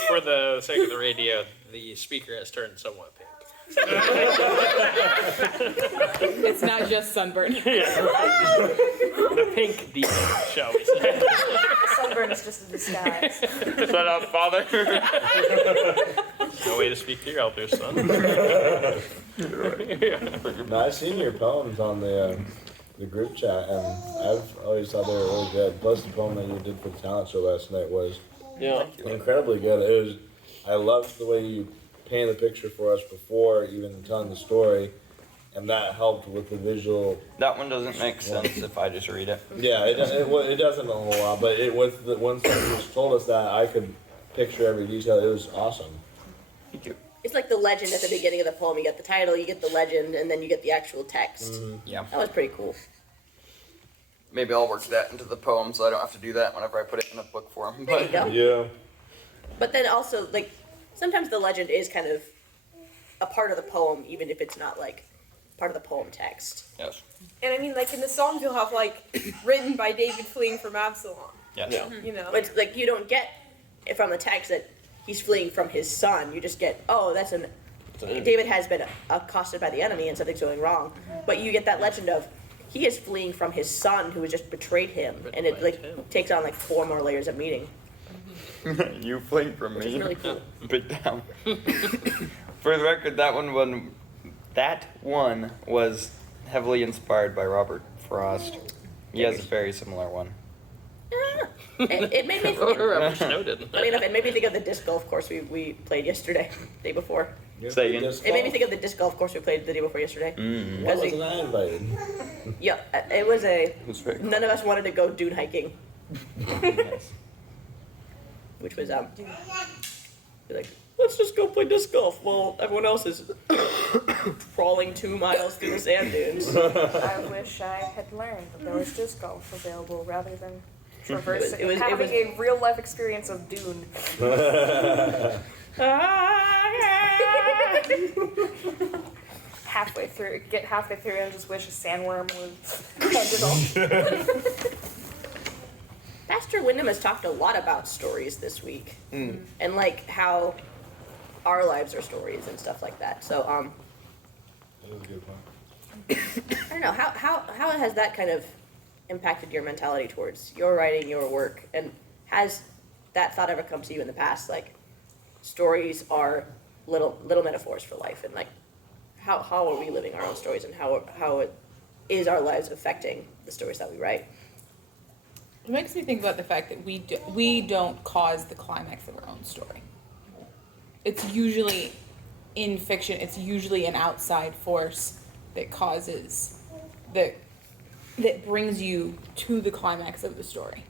For the sake of the radio, the speaker has turned somewhat pink. It's not just sunburn. The pink demon, shall we say. Sunburn is just a disguise. Shut up, Father. No way to speak to your elders, son. No, I've seen your poems on the group chat, and I've always thought they were really good. Plus, the poem that you did for the talent show last night was incredibly good. I loved the way you painted the picture for us before even telling the story, and that helped with the visual. That one doesn't make sense if I just read it. Yeah, it doesn't a whole lot, but once you just told us that, I could picture every detail. It was awesome. Thank you. It's like the legend at the beginning of the poem. You get the title, you get the legend, and then you get the actual text. Yeah. That was pretty cool. Maybe I'll work that into the poem so I don't have to do that whenever I put it in a book form. There you But go. Yeah. But then also, like, sometimes the legend is kind of a part of the poem, even if it's not, like, part of the poem text. yes. And I mean, like, in the songs you'll have, like, written by David fleeing from Absalom, Yes. Yeah. you know? But, like, you don't get it from the text that he's fleeing from his son. You just get, oh, David has been accosted by the enemy and something's going wrong. But you get that legend of he is fleeing from his son who has just betrayed him. And it, like, takes on, like, 4 more layers of meaning. You fling from Which me. is really cool. Big down. For the record, that one was heavily inspired by Robert Frost. He has a very similar one. It made me. Robert Snowden. Funny enough, it made me think of the disc golf course we played yesterday, day before. Say again? It made me think of the disc golf course we played the day before yesterday. Mm. Why wasn't I invited? Yeah, it was a. It was very cool. None of us wanted to go dune hiking, Nice. which was we're like, let's just go play disc golf while everyone else is crawling 2 miles through the sand dunes. I wish I had learned that there was disc golf available rather than traversing, having a real life experience of Dune. Get halfway through and just wish a sandworm would end it all. Pastor Wyndham has talked a lot about stories this week, Mm. and like how our lives are stories and stuff like that. So That was a good point. I don't know how has that kind of impacted your mentality towards your writing, your work, and has that thought ever come to you in the past? Like, stories are little metaphors for life, and like how are we living our own stories, and how is our lives affecting the stories that we write? It makes me think about the fact that we don't cause the climax of our own story. It's usually, in fiction, it's usually an outside force that causes, that brings you to the climax of the story.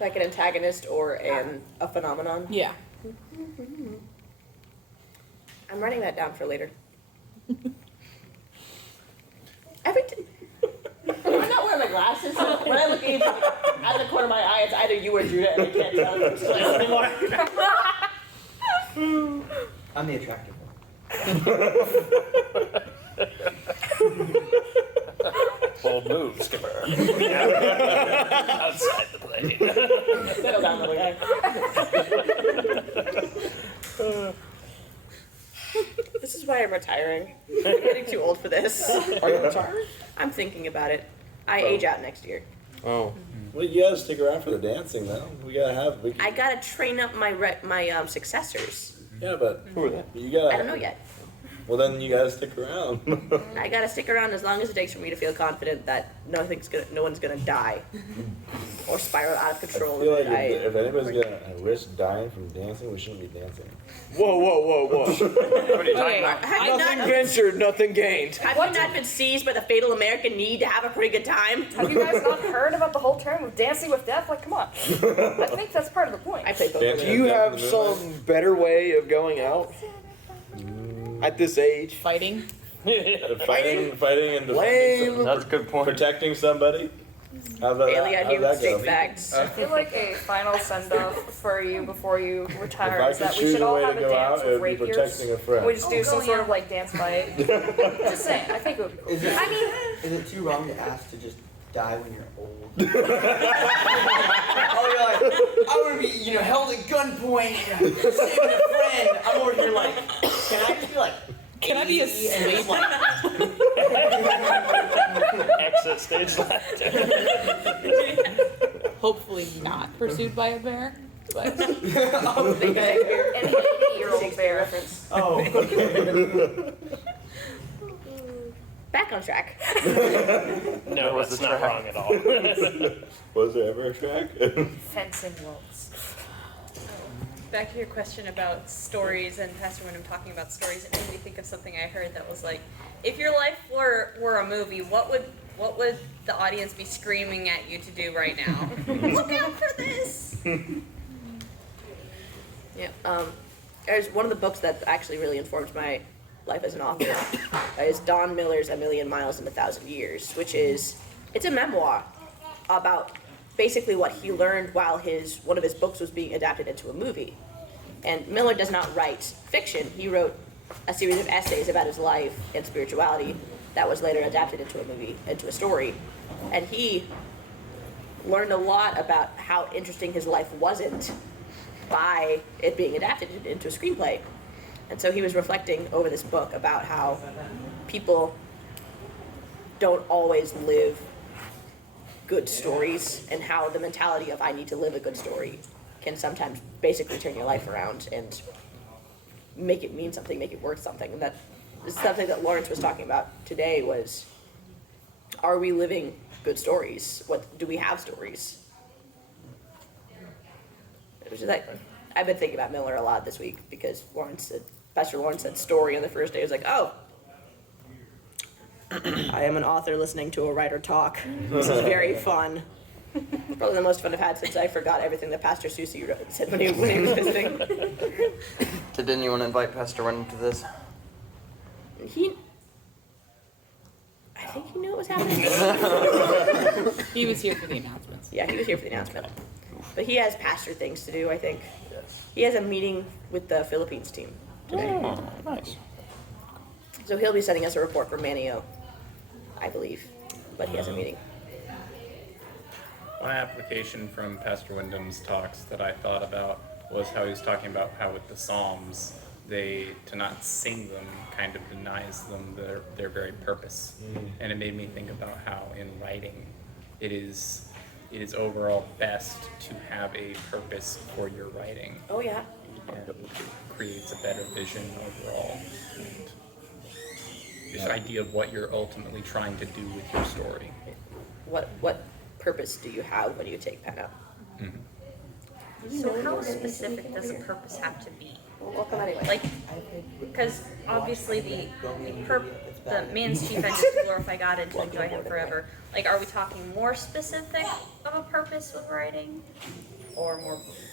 Like an antagonist or a phenomenon? Yeah. I'm writing that down for later. I'm not wearing my glasses, so when I look at you out the corner of my eye, it's either you or Judah, and I can't tell who's close anymore. I'm the attractive one. Bold move, Skipper. Outside the plane. Settle down, little guy. This is why I'm retiring. I'm getting too old for this. Are you retired? I'm thinking about it. I age out next year. Oh. Well, you gotta stick around for the dancing, though. I gotta train up my successors. Yeah, but Who are they? you gotta. I don't know yet. Well, then you gotta stick around. I gotta stick around as long as it takes for me to feel confident that no one's gonna die or spiral out of I control. feel like if anybody's gonna risk dying from dancing, we shouldn't be dancing. Whoa. What are you talking about? Have you Nothing not- ventured, nothing gained. Have you not been seized by the fatal American need to have a pretty good time? Have you guys not heard about the whole term of dancing with death? Like, come on. I think that's part of the point. I play both. Do you have some better way of going out at this age? Fighting. Fighting and Lame. That's a good point. protecting somebody. How's that? Bailey out how's here that with straight go? facts. I feel like a final send-off for you before you retire If I is could that we choose should a all way to have a go dance out, it with would be rapiers. protecting a friend. We just do some sort of like dance fight. Just saying, I think it would be cool. Is it too wrong to ask to just die when you're old? Oh, you're like, I want to be, held at gunpoint and saving a friend. I'm over here like, can I just be like, Can I be a slave? Exit stage left. Hopefully not pursued by a bear. But An 80-year-old bear reference. oh, okay. Back on track. No, that's not wrong at all. Was there ever a track? Fencing wolves. Back to your question about stories and Pastor Wyndham talking about stories, it made me think of something I heard that was like, if your life were a movie, what would the audience be screaming at you to do right now? Look out for this! Yeah. There's one of the books that actually really informed my life as an author is Don Miller's A Million Miles in a Thousand Years, which it's a memoir about basically what he learned while one of his books was being adapted into a movie. And Miller does not write fiction. He wrote a series of essays about his life and spirituality that was later adapted into a movie, into a story. And he learned a lot about how interesting his life wasn't by it being adapted into a screenplay. And so he was reflecting over this book about how people don't always live good stories and how the mentality of I need to live a good story can sometimes basically turn your life around and make it mean something, make it worth something. And that is something that Lawrence was talking about today was, are we living good stories? What do we have stories? Which is like, I've been thinking about Miller a lot this week because Pastor Lawrence said story on the first day. I was like, oh, I am an author listening to a writer talk. This is very fun. Probably the most fun I've had since I forgot everything that Pastor Susie said when he was visiting. So didn't you want to invite Pastor Wyndham to this? I think he knew what was happening. He was here for the announcements. Yeah, he was here for the announcement. But he has pastor things to do, I think. Yes. He has a meeting with the Philippines team today. Oh, nice. So he'll be sending us a report from Manio, I believe. But he has a meeting. One application from Pastor Wyndham's talks that I thought about was how he was talking about how with the Psalms, to not sing them kind of denies them their very purpose. And it made me think about how in writing it is overall best to have a purpose for your writing. Oh yeah. And it creates a better vision overall. And this idea of what you're ultimately trying to do with your story. What purpose do you have when you take pen up? So how specific does a purpose have to be? Well, welcome anyway. Like, because obviously the man's chief end is to glorify God and to enjoy Him forever. Like, are we talking more specific of a purpose with writing, or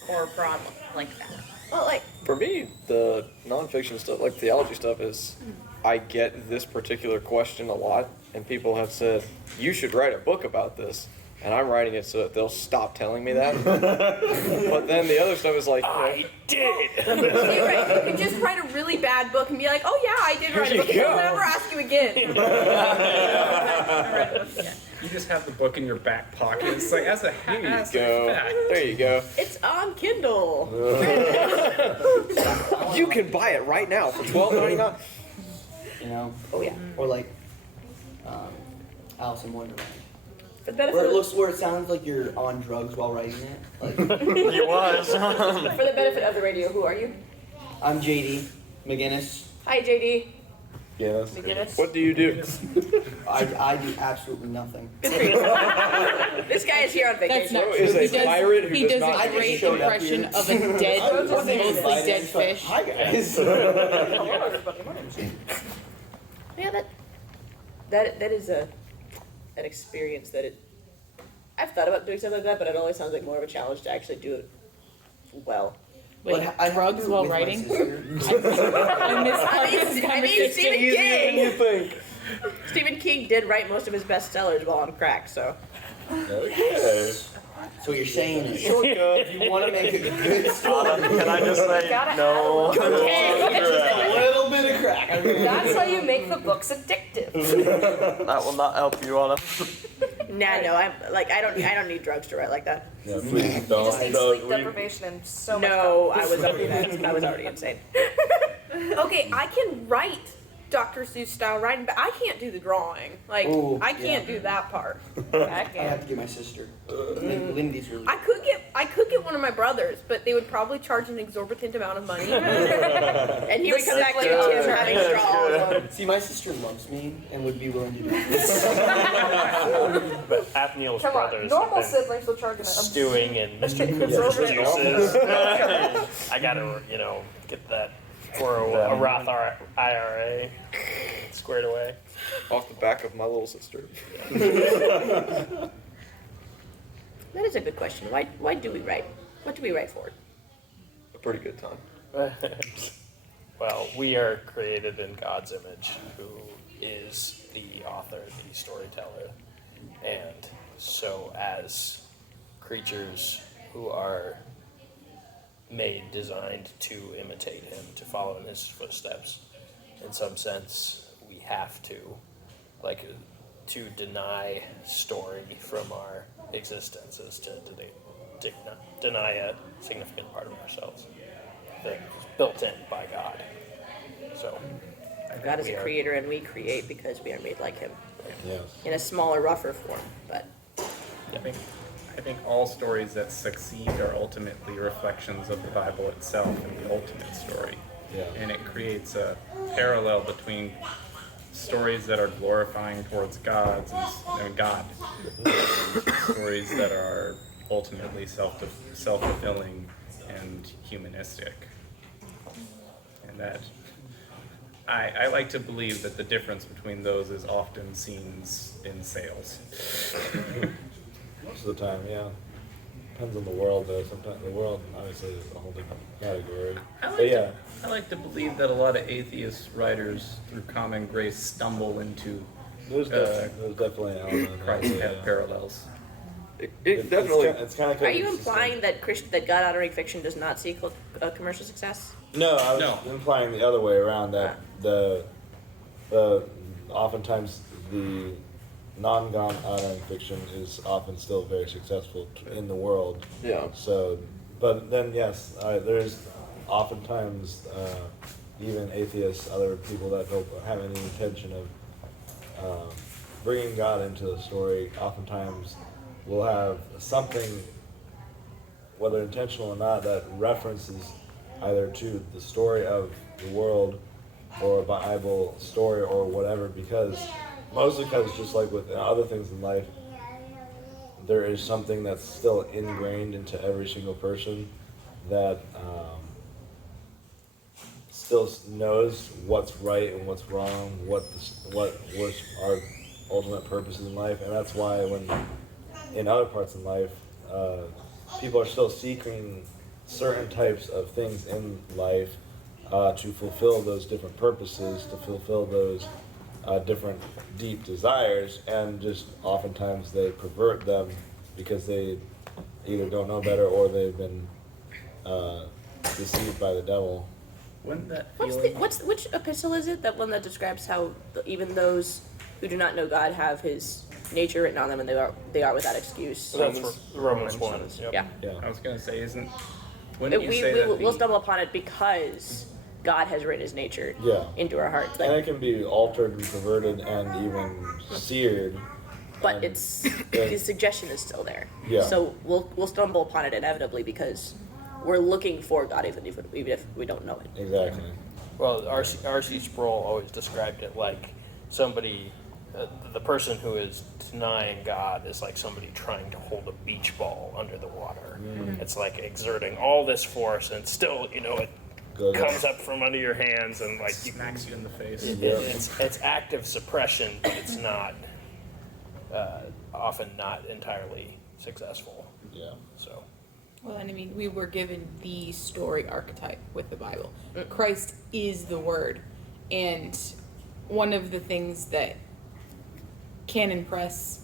more broad like that? Well, like For me, the nonfiction stuff, like theology stuff, is I get this particular question a lot, and people have said, you should write a book about this. And I'm writing it so that they'll stop telling me that. But then the other stuff is like, I did. You can just write a really bad book and be like, oh yeah, I did write a book. And they'll never ask you again. You just have the book in your back pocket. It's like, as a There you fact. There you go. it's on Kindle. You can buy it right now for $12.99. You know? Oh yeah. Or like Alice in Wonderland. For the benefit Where it sounds like you're on drugs while writing it. Like, He was. for the benefit of the radio, who are you? I'm JD McGinnis. Hi JD. Yeah, that's McGinnis. What do you do? I do absolutely nothing. This guy is here on That's vacation. not Is true. a He does, pirate who he does does not a great showed up impression here. of a dead, mostly dead fish. Hi guys. Hello everybody, my name's Yeah, that is an experience that I've thought about doing something like that, but it always sounds like more of a challenge to actually do it well. Wait, drugs while writing? I missed part of this I mean, conversation. Stephen Easier than you King. think. Stephen King did write most of his bestsellers while on crack, so. okay. So what you're saying is, Shortcut. if you want to make a good story, Can I just say no? a little bit of crack. That's how you make the books addictive. That will not help you on it. Nah, no, I don't need drugs to write like that. Yeah, please You don't. just need sleep deprivation and so much No, help. I was already insane. Okay, I can write Dr. Seuss style writing, but I can't do the drawing. Like, Ooh, I can't do that part. I I can. have to get my sister. Lindy's really. I could get one of my brothers, but they would probably charge an exorbitant amount of money. And he would come back to Tim having straw. See, my sister loves me and would be willing to do this. But Athniel's Come on, brothers normal have been siblings will charge an stewing and Mr. excuses. I gotta, get that for a Roth IRA squared away. Off the back of my little sister. That is a good question. Why do we write? What do we write for? A pretty good time. Well, we are created in God's image, who is the author, the storyteller. And so as creatures who are designed to imitate him, to follow in his footsteps, in some sense, we have to, to deny story from our existence is to deny a significant part of ourselves that is built in by God. So God is a creator, and we create because we are made like him. Yes. In a smaller, rougher form, but I think all stories that succeed are ultimately reflections of the Bible itself and the ultimate story. Yeah. And it creates a parallel between stories that are glorifying towards God, stories that are ultimately self-fulfilling and humanistic. And that I like to believe that the difference between those is often seen in sales. Most of the time, yeah. Depends on the world, though. Sometimes the world, obviously, is a whole different category. I like to believe that a lot of atheist writers, through common grace, stumble into There's definitely an element of Christ that, have yeah. parallels. It definitely. It's kind of. Are you implying that that God honoring fiction does not seek commercial success? No, I was implying the other way around, that the oftentimes the non-God honoring fiction is often still very successful in the world. Yeah. So, but then yes, there's oftentimes even atheists, other people that don't have any intention of bringing God into the story, oftentimes will have something, whether intentional or not, that references either to the story of the world or a Bible story or whatever, mostly because just like with other things in life, there is something that's still ingrained into every single person that still knows what's right and what's wrong, what was our ultimate purposes in life, and that's why when in other parts in life, people are still seeking certain types of things in life to fulfill those different purposes, to fulfill those different deep desires, and just oftentimes they pervert them because they either don't know better or they've been deceived by the devil. Wouldn't that Which epistle is it? That one that describes how even those who do not know God have His nature written on them, and they are without excuse. Well, that's Romans 1. Yep. Yeah. I was going to say, wouldn't you say that we'll stumble upon it because God has written His nature into our hearts. And it can be altered and perverted and even seared. But the suggestion is still there. Yeah. So we'll stumble upon it inevitably because we're looking for God even if we don't know it. Exactly. Well, R.C. Sproul always described it like somebody, the person who is denying God is like somebody trying to hold a beach ball under the water. It's like exerting all this force and still, it comes up from under your hands and like smacks you in the face. It's active suppression, but it's not often not entirely successful. Yeah. So. Well, and I mean, we were given the story archetype with the Bible. Christ is the Word. And one of the things that Canon Press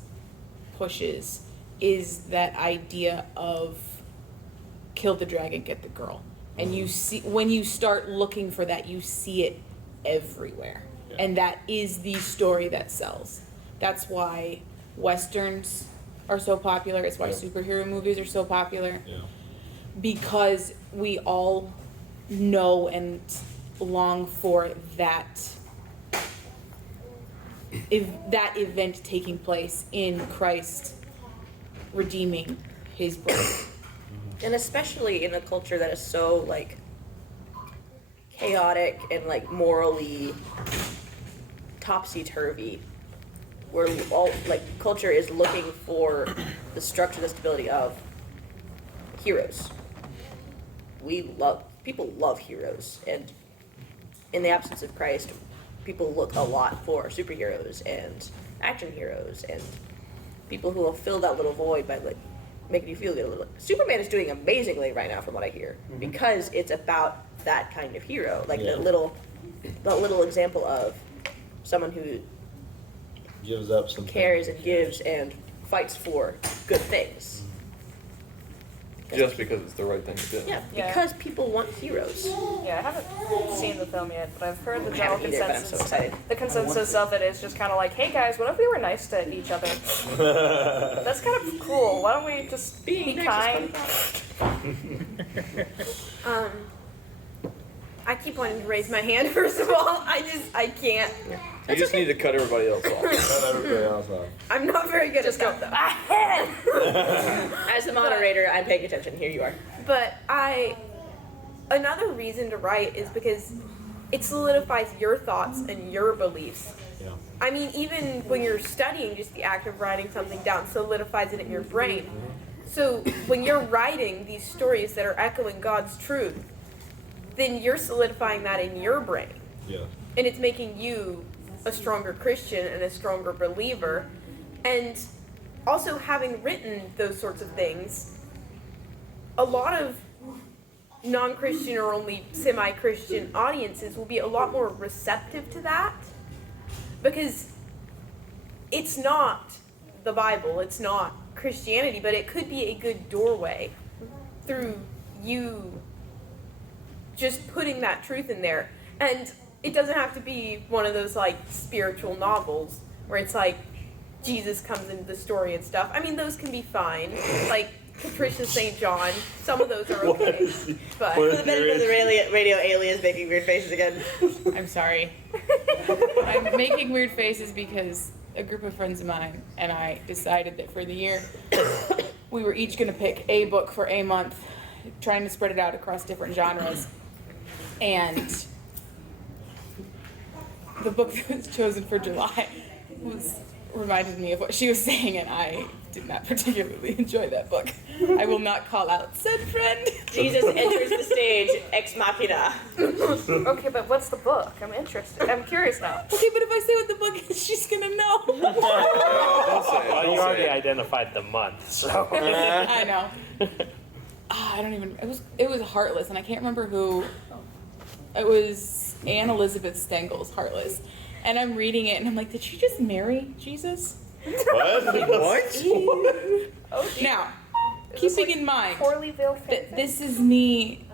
pushes is that idea of kill the dragon, get the girl. And you see, when you start looking for that, you see it everywhere. Yeah. And that is the story that sells. That's why Westerns are so popular. It's why superhero movies are so popular. Yeah. Because we all know and long for that event taking place in Christ redeeming His blood. And especially in a culture that is so like chaotic and like morally topsy-turvy, where all like culture is looking for the structure, the stability of heroes. People love heroes, and in the absence of Christ, people look a lot for superheroes and action heroes and people who will fill that little void by like making you feel good a little. Superman is doing amazingly right now, from what I hear, because it's about that kind of hero, like the little example of someone who gives up some cares and gives and fights for good things. Just because it's the right thing to do. Yeah, because people want heroes. Yeah, I haven't seen the film yet, but I've heard the I general haven't either, but I'm consensus. so excited. The consensus of it is just kind of like, hey guys, what if we were nice to each other? That's kind of cool. Why don't we just be kind? I keep wanting to raise my hand, first of all. I can't. You just need to cut everybody else off. Cut everybody else off. I'm not very good at that, though. As the moderator, I'm paying attention. Here you are. But another reason to write is because it solidifies your thoughts and your beliefs. Yeah. I mean, even when you're studying, just the act of writing something down solidifies it in your brain. So when you're writing these stories that are echoing God's truth, then you're solidifying that in your brain. Yeah. And it's making you a stronger Christian and a stronger believer. And also, having written those sorts of things, a lot of non-Christian or only semi-Christian audiences will be a lot more receptive to that, because it's not the Bible, it's not Christianity, but it could be a good doorway through you just putting that truth in there. And it doesn't have to be one of those like spiritual novels where it's like Jesus comes into the story and stuff. I mean, those can be fine, like Patricia St. John. Some of those are okay. But For the benefit of the radio aliens making weird faces again. I'm sorry. I'm making weird faces because a group of friends of mine and I decided that for the year we were each going to pick a book for a month, trying to spread it out across different genres. And the book that was chosen for July reminded me of what she was saying, and I did not particularly enjoy that book. I will not call out said friend. Jesus enters the stage, ex machina. Okay, but what's the book? I'm interested. I'm curious now. Okay, but if I say what the book is, she's gonna know. Don't say it. Well, Don't you say already it. identified the month, so. I know. I don't even. It was Heartless, and I can't remember who. It was Anne Elizabeth Stengel's Heartless, and I'm reading it, and I'm like, did she just marry Jesus? What? What? Oh, dear. Now, keeping in mind Poorly veiled that fanfic. this is me,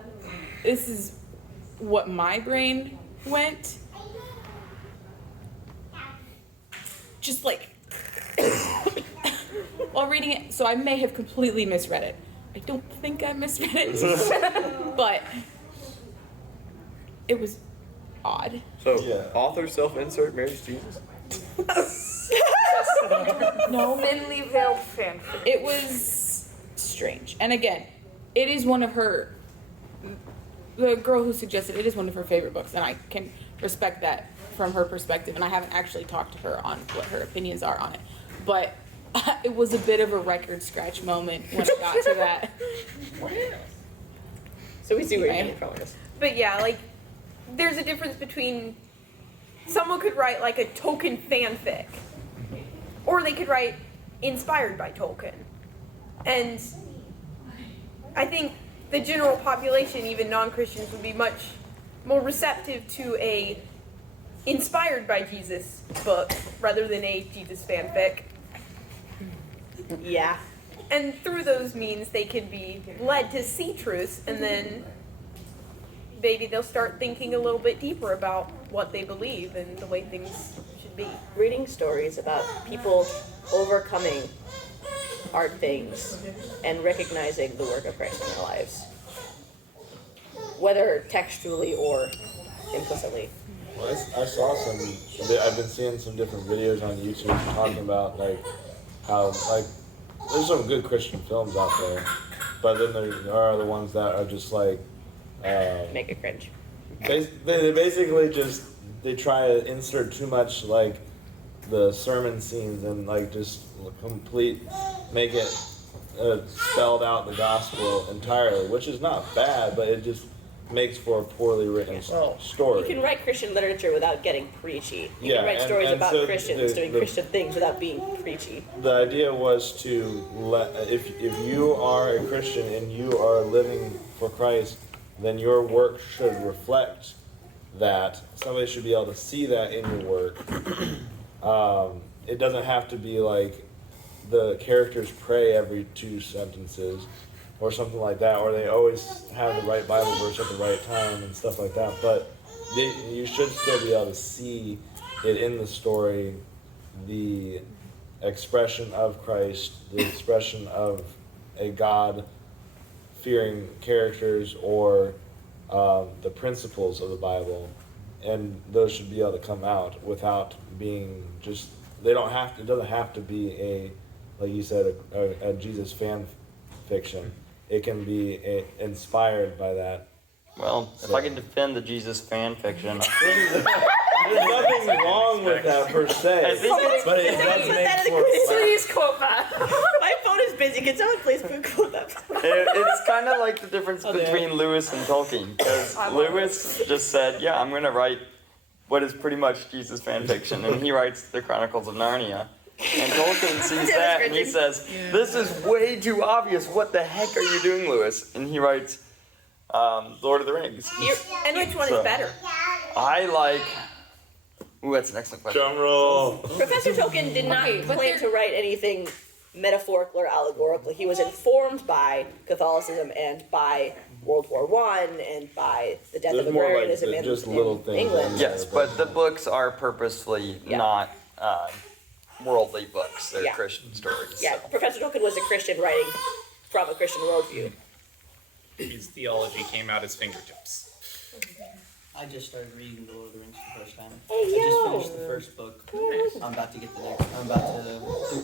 this is what my brain went. Just like while reading it, so I may have completely misread it. I don't think I misread it, but it was odd. So, Yeah. author self-insert marries Jesus? No, Thinly veiled fanfic. it was strange. And again, it is one of her, the girl who suggested it is one of her favorite books, and I can respect that from her perspective, and I haven't actually talked to her on what her opinions are on it. But it was a bit of a record scratch moment when it got to that. So we see where you're Okay. coming from, I guess. But yeah, like, there's a difference between someone could write like a Tolkien fanfic, or they could write inspired by Tolkien. And I think the general population, even non-Christians, would be much more receptive to a inspired by Jesus book rather than a Jesus fanfic. Yeah. And through those means, they can be led to see truths, and then maybe they'll start thinking a little bit deeper about what they believe and the way things should be. Reading stories about people overcoming hard things and recognizing the work of Christ in their lives, whether textually or implicitly. Well, I saw some. I've been seeing some different videos on YouTube talking about like how like there's some good Christian films out there, but then there are the ones that are just like Make it cringe. they basically just they try to insert too much like the sermon scenes and like just make it spelled out the gospel entirely, which is not bad, but it just makes for a poorly written story. You can write Christian literature without getting preachy. You Yeah, can write and- stories and about so Christians doing the- Christian things without being preachy. The idea was to if you are a Christian and you are living for Christ, then your work should reflect that. Somebody should be able to see that in your work. It doesn't have to be like the characters pray every 2 sentences or something like that, or they always have the right Bible verse at the right time and stuff like that. But you should still be able to see it in the story, the expression of Christ, the expression of a God-fearing characters, or the principles of the Bible, and those should be able to come out without being just. They don't have to. It doesn't have to be like you said, a Jesus fan fiction. It can be inspired by that. Well, if I can defend the Jesus fan fiction, There's nothing wrong with that per se, I think it's, but it does make for. Please quote that. My phone is busy. Can someone please quote that? it's kind of like the difference between Lewis and Tolkien, because Lewis just said, yeah, I'm going to write what is pretty much Jesus fan fiction, and he writes the Chronicles of Narnia. And Tolkien sees that and he says, this is way too obvious. What the heck are you doing, Lewis? And he writes Lord of the Rings. And which one is better? I like... Ooh, that's an excellent question. Drum roll. Professor Tolkien did not claim to write anything metaphorical or allegorical. He was informed by Catholicism and by World War I and by the death of agrarianism in England. Yes, but the books are purposefully not worldly books. They're Christian stories. Yeah, Professor Tolkien was a Christian writing from a Christian worldview. His theology came out his fingertips. I just started reading The Lord of the Rings for the first time. Hey, I just yo. finished the first book. I'm about to get the next.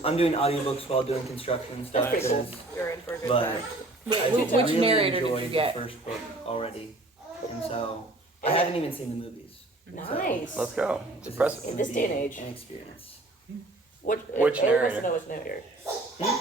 I'm doing audiobooks while doing construction and stuff. That's pretty cool. You're in for a good But time. I Which really narrator did you enjoyed get? the first book already, and so I haven't even seen the movies. Nice. Let's go. It's This impressive. In this day and age. An experience. Which Everyone narrator? wants to know which narrator.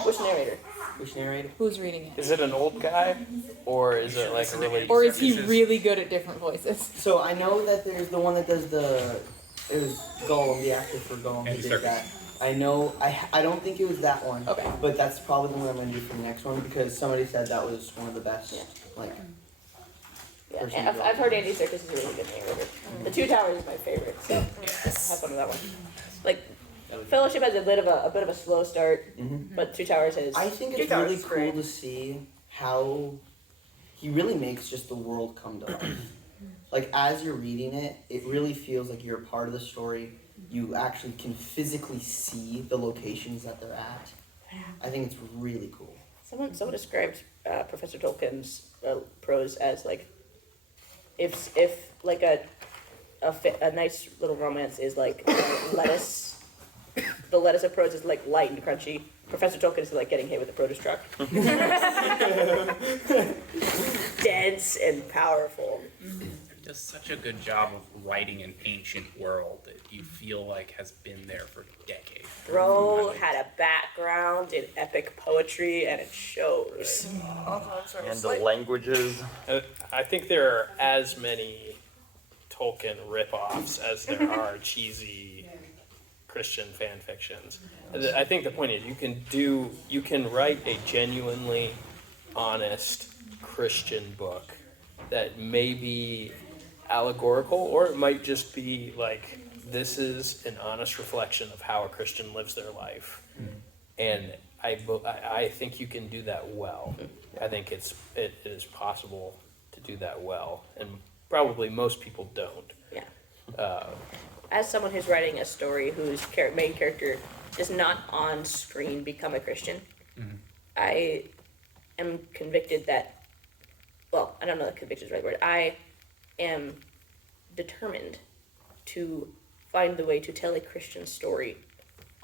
Which narrator? Which narrator? Who's reading it? Is it an old guy, or is it like a really? Or is he really good at different voices? So I know that there's the one that does it was Gollum, the actor for Gollum, who Andy did Serkis. that. I know, I don't think it was that one. Okay. But that's probably the one I'm going to do for the next one because somebody said that was one of the best. Like, Yeah, Person and I've, who I've heard Andy Serkis is a really good narrator. The Two Towers is my favorite, so have fun with that one. Like, Fellowship has a bit of a slow start, but Two Towers is. I think Two it's Towers really is cool great. to see how he really makes just the world come to life. Like, as you're reading it, it really feels like you're a part of the story. You actually can physically see the locations that they're at. I think it's really cool. Someone described Professor Tolkien's prose as like, if like a nice little romance is like lettuce, the lettuce of prose is like light and crunchy. Professor Tolkien is like getting hit with a produce truck. Dense and powerful. He does such a good job of writing an ancient world that you feel like has been there for decades. Bro had a background in epic poetry, and it shows. And the languages. I think there are as many Tolkien rip-offs as there are cheesy Christian fan fictions. I think the point is you can write a genuinely honest Christian book that may be allegorical, or it might just be like, this is an honest reflection of how a Christian lives their life. And I think you can do that well. I think it is possible to do that well, and probably most people don't. Yeah. As someone who's writing a story whose main character does not on screen become a Christian, I am convicted that, well, I don't know if convicted is the right word. I am determined to find the way to tell a Christian story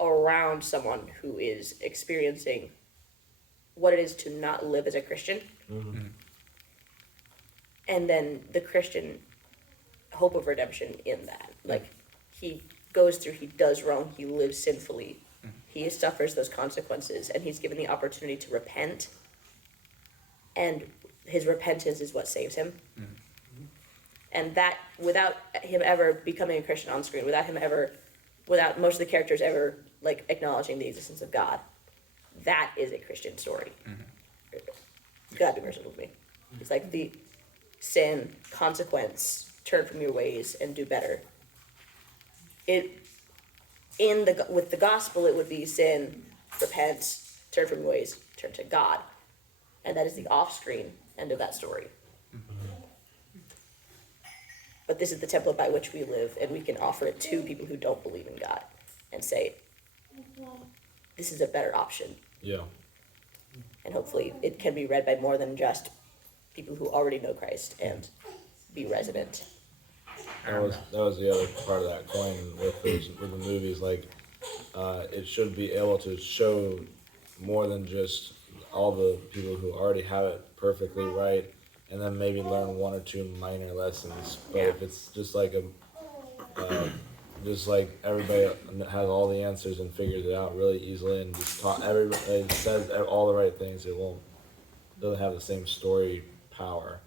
around someone who is experiencing what it is to not live as a Christian. And then the Christian hope of redemption in that. Like, he goes through, he does wrong, he lives sinfully, he suffers those consequences, and he's given the opportunity to repent, and his repentance is what saves him. And that, without him ever becoming a Christian on screen, without most of the characters ever, like, acknowledging the existence of God, that is a Christian story. God be merciful to me. It's like the sin, consequence, turn from your ways and do better. With the gospel, it would be sin, repent, turn from your ways, turn to God. And that is the off-screen end of that story. But this is the template by which we live, and we can offer it to people who don't believe in God and say, this is a better option. Yeah. And hopefully it can be read by more than just people who already know Christ and be resonant. That was the other part of that coin with the movies. Like, it should be able to show more than just all the people who already have it perfectly right, and then maybe learn one or two minor lessons. But if it's just like just like everybody has all the answers and figures it out really easily, and just everybody says all the right things, doesn't have the same story power.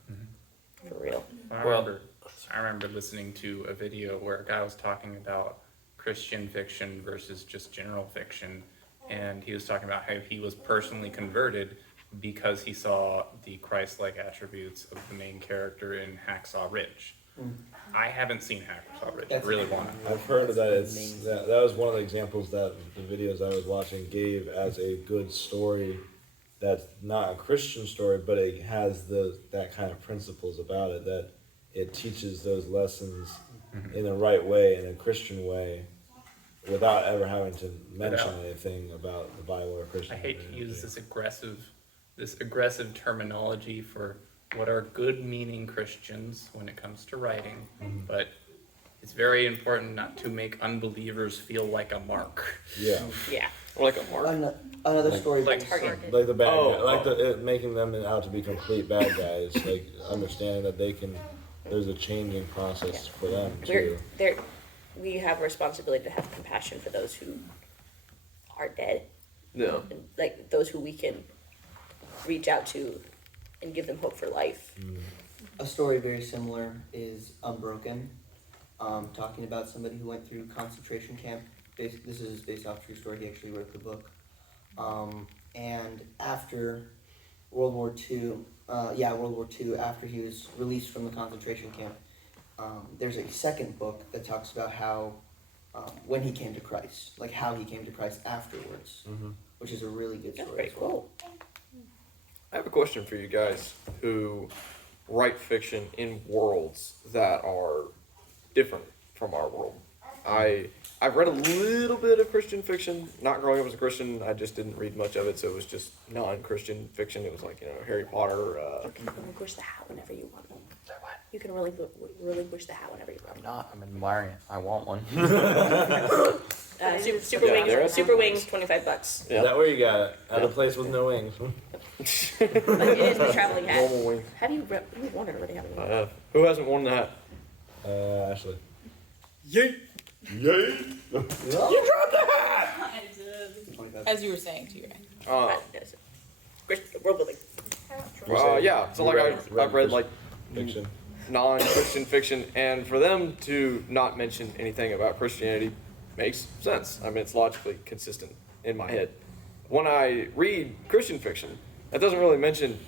For real. I remember listening to a video where a guy was talking about Christian fiction versus just general fiction, and he was talking about how he was personally converted because he saw the Christ-like attributes of the main character in Hacksaw Ridge. I haven't seen Hacksaw Ridge. I really want to. I've heard that that was one of the examples that the videos I was watching gave as a good story. That's not a Christian story, but it has that kind of principles about it, that it teaches those lessons in the right way, in a Christian way, without ever having to mention anything about the Bible or Christian. I hate to use this aggressive terminology for what are good-meaning Christians when it comes to writing, but it's very important not to make unbelievers feel like a mark. Yeah. Yeah. Like a mark. Another story. Like the bad guy, like making them out to be complete bad guys. Like understanding that there's a changing process for them too. We have a responsibility to have compassion for those who are dead. Yeah. And, like those who we can reach out to and give them hope for life. A story very similar is Unbroken, talking about somebody who went through concentration camp. This is based off a true story. He actually wrote the book. And after World War II, after he was released from the concentration camp, there's a second book that talks about how when he came to Christ, like how he came to Christ afterwards, which is a really good story. That's pretty cool. I have a question for you guys who write fiction in worlds that are different from our world. I've read a little bit of Christian fiction. Not growing up as a Christian, I just didn't read much of it, so it was just non-Christian fiction. It was like, Harry Potter. You can relinquish the hat whenever you want. You can relinquish the hat whenever you want. I'm admiring it. I want one. Super wings, $25. Yeah. Is that where you got it? At a place with no wings. It is the traveling hat. Normal wing. Have you worn it already? Haven't you? I have. Who hasn't worn the hat? Ashley. Yay! Yay! You dropped the hat! I did. As you were saying to your world building. Yeah. So like I've read like fiction, non-Christian fiction, and for them to not mention anything about Christianity makes sense. I mean, it's logically consistent in my head. When I read Christian fiction, that doesn't really mention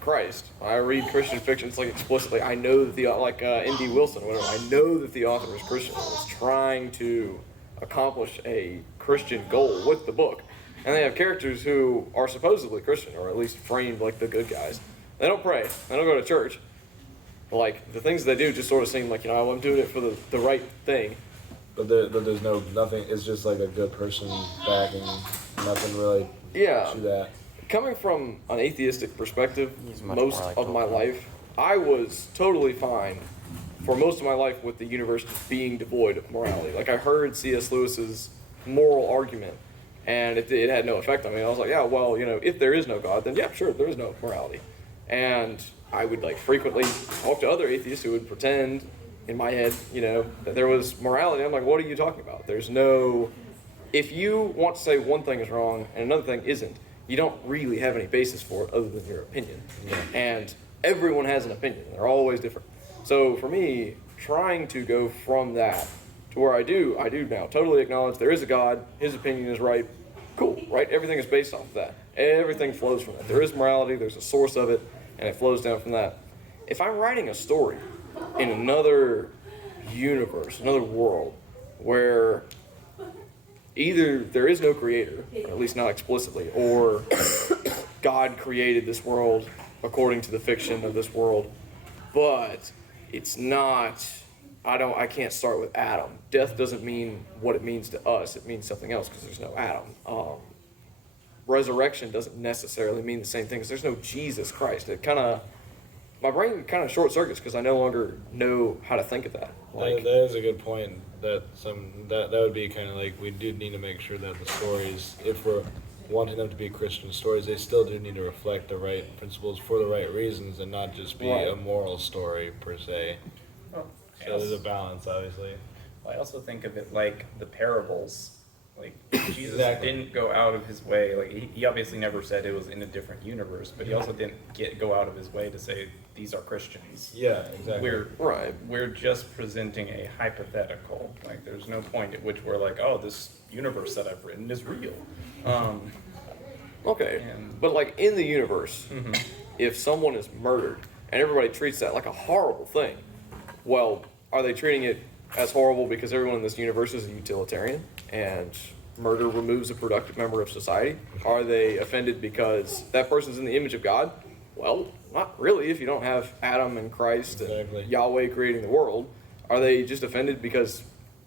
Christ. When I read Christian fiction, it's like explicitly, I know that N.D. Wilson, whatever, I know that the author is Christian and is trying to accomplish a Christian goal with the book. And they have characters who are supposedly Christian, or at least framed like the good guys. They don't pray. They don't go to church. Like, the things they do just sort of seem like, I'm doing it for the right thing. But there's nothing, it's just like a good person backing, nothing really to that. Coming from an atheistic perspective, most of my life, I was totally fine for most of my life with the universe just being devoid of morality. Like, I heard C.S. Lewis's moral argument, and it had no effect on me. I was like, yeah, well, if there is no God, then yeah, sure, there is no morality. And I would frequently talk to other atheists who would pretend in my head, that there was morality. I'm like, what are you talking about? There's no, if you want to say one thing is wrong and another thing isn't, you don't really have any basis for it other than your opinion. And everyone has an opinion. They're always different. So for me, trying to go from that to where I do now totally acknowledge there is a God, his opinion is right, cool, right? Everything is based off of that. Everything flows from that. There is morality, there's a source of it, and it flows down from that. If I'm writing a story in another universe, another world, where either there is no creator, or at least not explicitly, or God created this world according to the fiction of this world, but it's not, I can't start with Adam. Death doesn't mean what it means to us, it means something else because there's no Adam. Resurrection doesn't necessarily mean the same thing because there's no Jesus Christ. It kind of my brain kind of short circuits because I no longer know how to think of that. Like, that is a good point. That would be kind of like, we do need to make sure that the stories, if we're wanting them to be Christian stories, they still do need to reflect the right principles for the right reasons and not just be a moral story per se. Oh, so there's a balance, obviously. Well, I also think of it like the parables. Like, Jesus Exactly. didn't go out of his way. Like, he obviously never said it was in a different universe, but he also didn't go out of his way to say these are Christians. Yeah, exactly. We're just presenting a hypothetical. Like, there's no point at which we're like, oh, this universe that I've written is real. Okay, but like in the universe, if someone is murdered and everybody treats that like a horrible thing, well, are they treating it as horrible because everyone in this universe is a utilitarian and murder removes a productive member of society? Are they offended because that person's in the image of God? Well, not really if you don't have Adam and Christ and Yahweh creating the world. Are they just offended because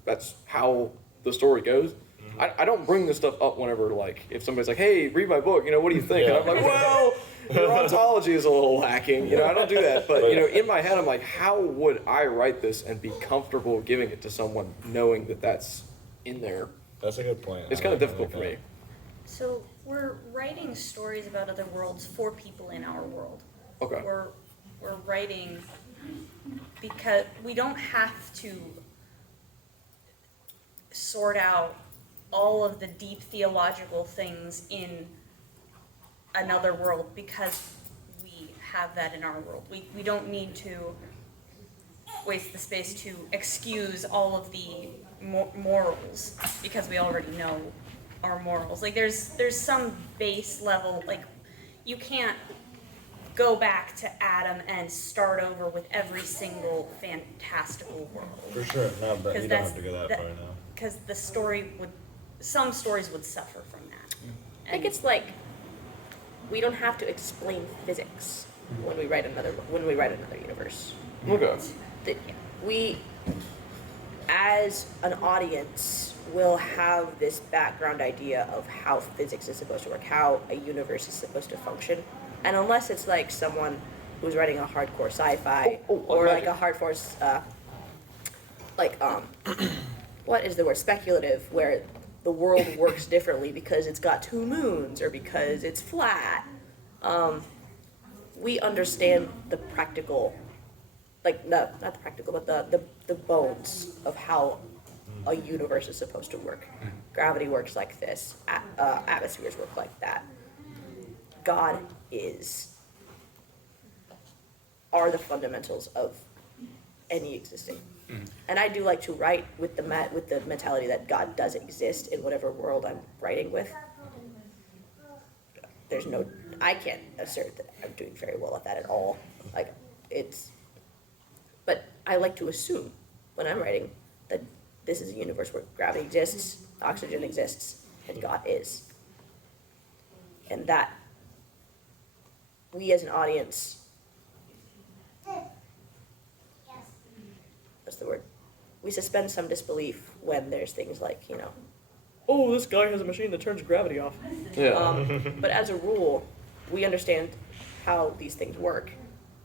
that's how the story goes? I don't bring this stuff up whenever, like, if somebody's like, hey, read my book, what do you think? And I'm like, well, your ontology is a little lacking. I don't do that. But, in my head, I'm like, how would I write this and be comfortable giving it to someone knowing that that's in there? That's a good point. It's kind of difficult for me. So we're writing stories about other worlds for people in our world. Okay. We're writing because we don't have to sort out all of the deep theological things in another world because we have that in our world. We don't need to waste the space to excuse all of the morals because we already know our morals. Like there's some base level, like you can't go back to Adam and start over with every single fantastical world. For sure, no, but you don't have to go that far now. Because some stories would suffer from that. I think it's like we don't have to explain physics when we write another universe. Okay. We, as an audience, will have this background idea of how physics is supposed to work, how a universe is supposed to function, and unless it's like someone who's writing a hardcore sci-fi or like a hardcore what is the word, speculative, where the world works differently because it's got two moons or because it's flat. We understand the practical, not the practical, but the bones of how a universe is supposed to work. Gravity works like this. Atmospheres work like that. God are the fundamentals of any existing. And I do like to write with the mentality that God does exist in whatever world I'm writing with. I can't assert that I'm doing very well at that at all. But I like to assume when I'm writing that this is a universe where gravity exists, oxygen exists, and God is. And that we as an audience, what's the word? We suspend some disbelief when there's things like, oh, this guy has a machine that turns gravity off. Yeah. But as a rule, we understand how these things work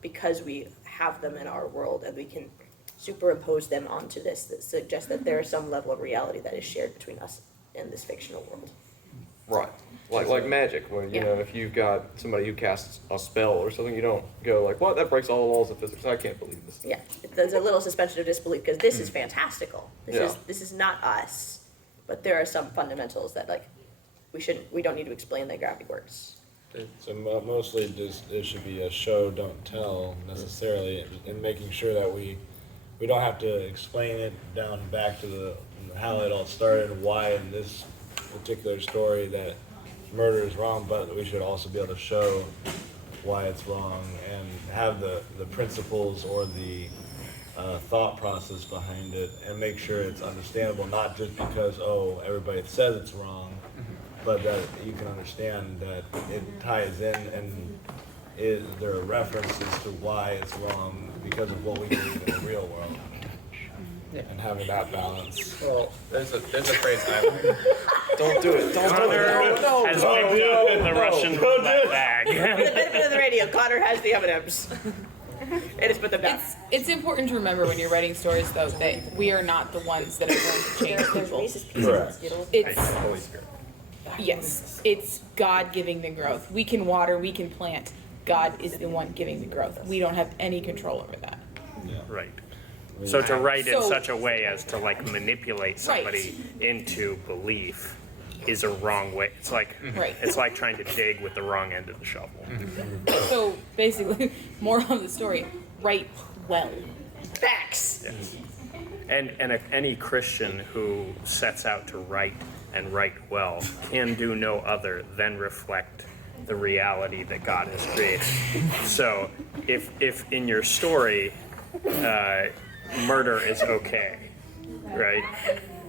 because we have them in our world and we can superimpose them onto this that suggests that there is some level of reality that is shared between us and this fictional world. Right. Like magic, where, if you've got somebody who casts a spell or something, you don't go like, what, that breaks all the laws of physics, I can't believe this. Yeah, there's a little suspension of disbelief because this is fantastical. This is not us, but there are some fundamentals that we don't need to explain that gravity works. So mostly it should be a show, don't tell necessarily, and making sure that we don't have to explain it down back to how it all started, why in this particular story that murder is wrong, but we should also be able to show why it's wrong and have the principles or the thought process behind it and make sure it's understandable, not just because, everybody says it's wrong, but that you can understand that it ties in and there are references to why it's wrong because of what we believe in the real world. Yeah. And having that balance. Well, there's a phrase I like. Don't do it. Don't do it. No, has picked up the Russian roulette bag. For the benefit of the radio, Connor has the M&Ms. It is put them down. It's important to remember when you're writing stories, though, that we are not the ones that are going to change people. Correct. It's Holy Spirit. yes, it's God giving the growth. We can water, we can plant. God is the one giving the growth. We don't have any control over that. Right. So to write in So- such a way as to like manipulate somebody into belief is a wrong way. It's like Right. it's like trying to dig with the wrong end of the shovel. So basically, moral of the story: write well. Facts. And any Christian who sets out to write and write well can do no other than reflect the reality that God has created. So if in your story murder is okay, right,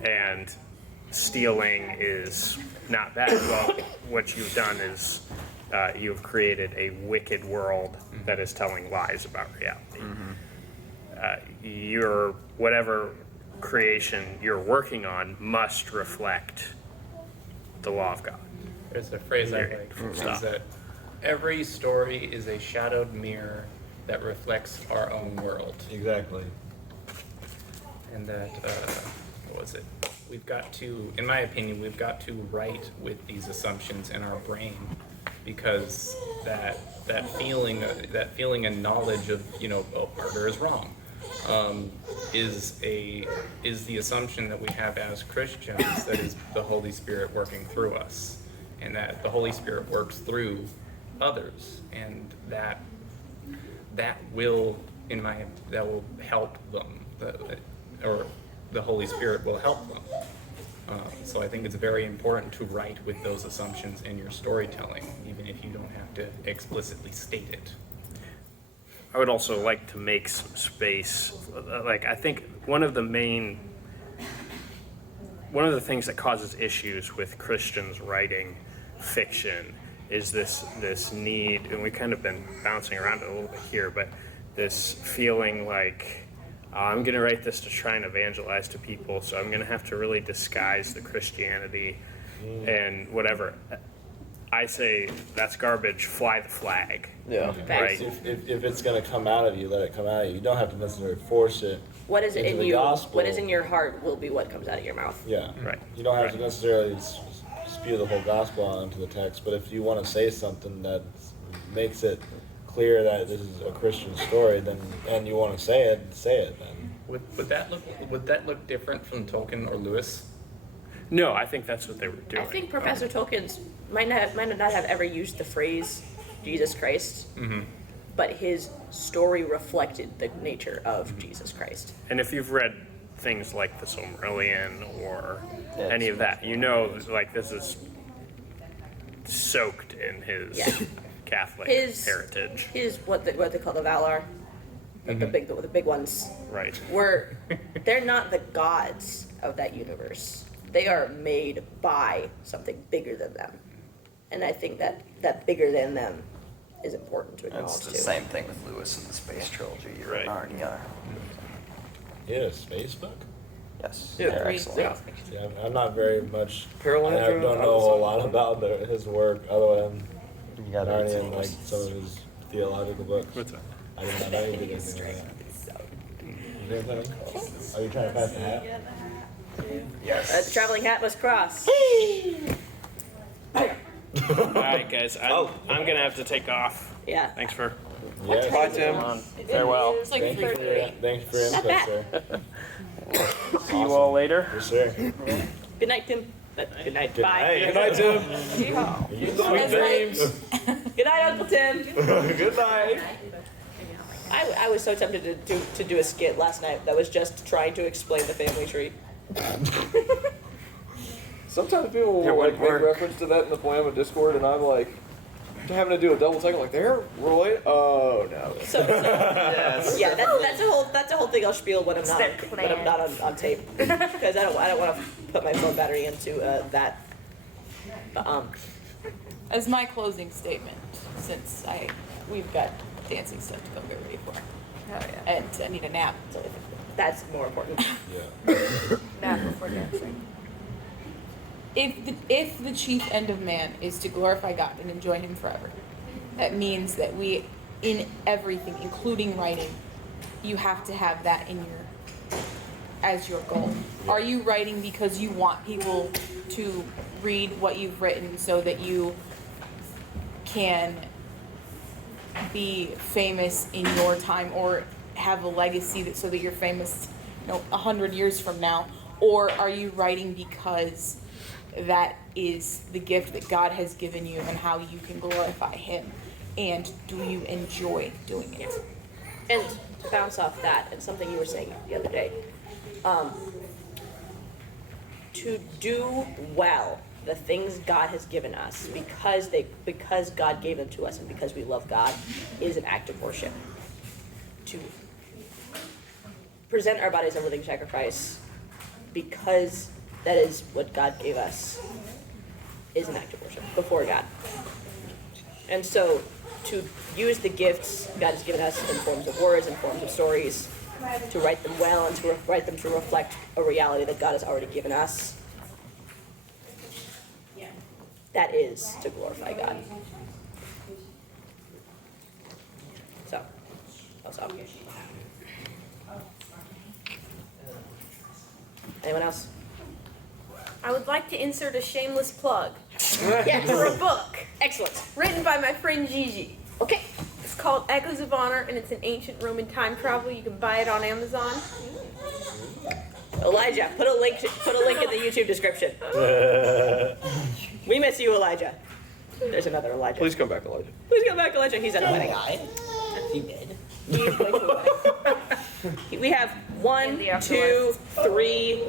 and stealing is not bad, well, what you've done is you've created a wicked world that is telling lies about reality. Your whatever creation you're working on must reflect the law of God. There's a phrase I like, is that every story is a shadowed mirror that reflects our own world. Exactly. And that, what was it? We've got to, in my opinion, we've got to write with these assumptions in our brain, because that feeling and knowledge of, oh, murder is wrong, is the assumption that we have as Christians, that is the Holy Spirit working through us, and that the Holy Spirit works through others, and that will help them, or the Holy Spirit will help them. So I think it's very important to write with those assumptions in your storytelling, even if you don't have to explicitly state it. I would also like to make some space. Like, I think one of the things that causes issues with Christians writing fiction is this need, and we've kind of been bouncing around it a little bit here, but this feeling like, I'm going to write this to try and evangelize to people, so I'm going to have to really disguise the Christianity and whatever. I say that's garbage, fly the flag. Yeah. Right? If it's going to come out of you, let it come out of you. You don't have to necessarily force it. What is into in the you? gospel. What is in your heart will be what comes out of your mouth. Yeah. Right. You don't have to necessarily spew the whole gospel onto the text, but if you want to say something that makes it clear that this is a Christian story, then and you want to say it. Then. Would that look different from Tolkien or Lewis? No, I think that's what they were doing. I think Professor Tolkien's might not have ever used the phrase Jesus Christ, but his story reflected the nature of Jesus Christ. And if you've read things like the Silmarillion or any of that, you know, like, this is soaked in his Catholic heritage. His what they call the Valar, the big ones. Right. They're not the gods of that universe. They are made by something bigger than them, and I think that bigger than them is important to acknowledge It's the too. same thing with Lewis and the Space Trilogy or Narnia. Yeah, a space book? Yes, Yeah. they're excellent. Yeah, I'm not very much. Parallel I don't know a whole lot about his work other than You got Narnia and like some of his theological books. What's that? I did not know he did anything like that. Are you trying to pass the hat? Yes. The traveling hat must cross. All right, guys. I'm gonna have to take off. Yeah. Thanks for. Yes. Bye, Tim. Farewell. It's like Thank you for your Not input, bad. sir. See you all later. Yes, sir. Good night, Tim. Good night. Good Bye. night. Good night, Tim. Sweet dreams. Good night, Uncle Tim. Good night. I was so tempted to do a skit last night that was just trying to explain the family tree. Sometimes people will It would like make work. reference to that in the Poiemauthors Discord, and I'm like having to do a double take. I'm like, they're related? Oh no. So yeah, that's a whole thing I'll spiel when I'm not on tape, because I don't want to put my phone battery into that. But, As my closing statement, since we've got dancing stuff to go get ready for, and I need a nap. so that's more important. Nap before dancing. If the chief end of man is to glorify God and enjoy Him forever, that means that we in everything, including writing, you have to have that in as your goal. Are you writing because you want people to read what you've written so that you can be famous in your time, or have a legacy so that you're famous, 100 years from now? Or are you writing because that is the gift that God has given you and how you can glorify Him? And do you enjoy doing it? And to bounce off that, and something you were saying the other day, to do well the things God has given us because God gave them to us and because we love God is an act of worship. To present our bodies a living sacrifice because that is what God gave us is an act of worship before God. And so to use the gifts God has given us in forms of words, in forms of stories, to write them well and to write them to reflect a reality that God has already given us, that is to glorify God. So, that's all. Anyone else? I would like to insert a shameless plug. Yes. For a book. Excellent. Written by my friend Gigi. Okay. It's called Echoes of Honor, and it's an ancient Roman time travel. You can buy it on Amazon. Elijah, put a link in the YouTube description. We miss you, Elijah. There's another Elijah. Please come back, Elijah. Please come back, Elijah. He's at a wedding. He did. He's going to a wedding. We have 1, 2, 3,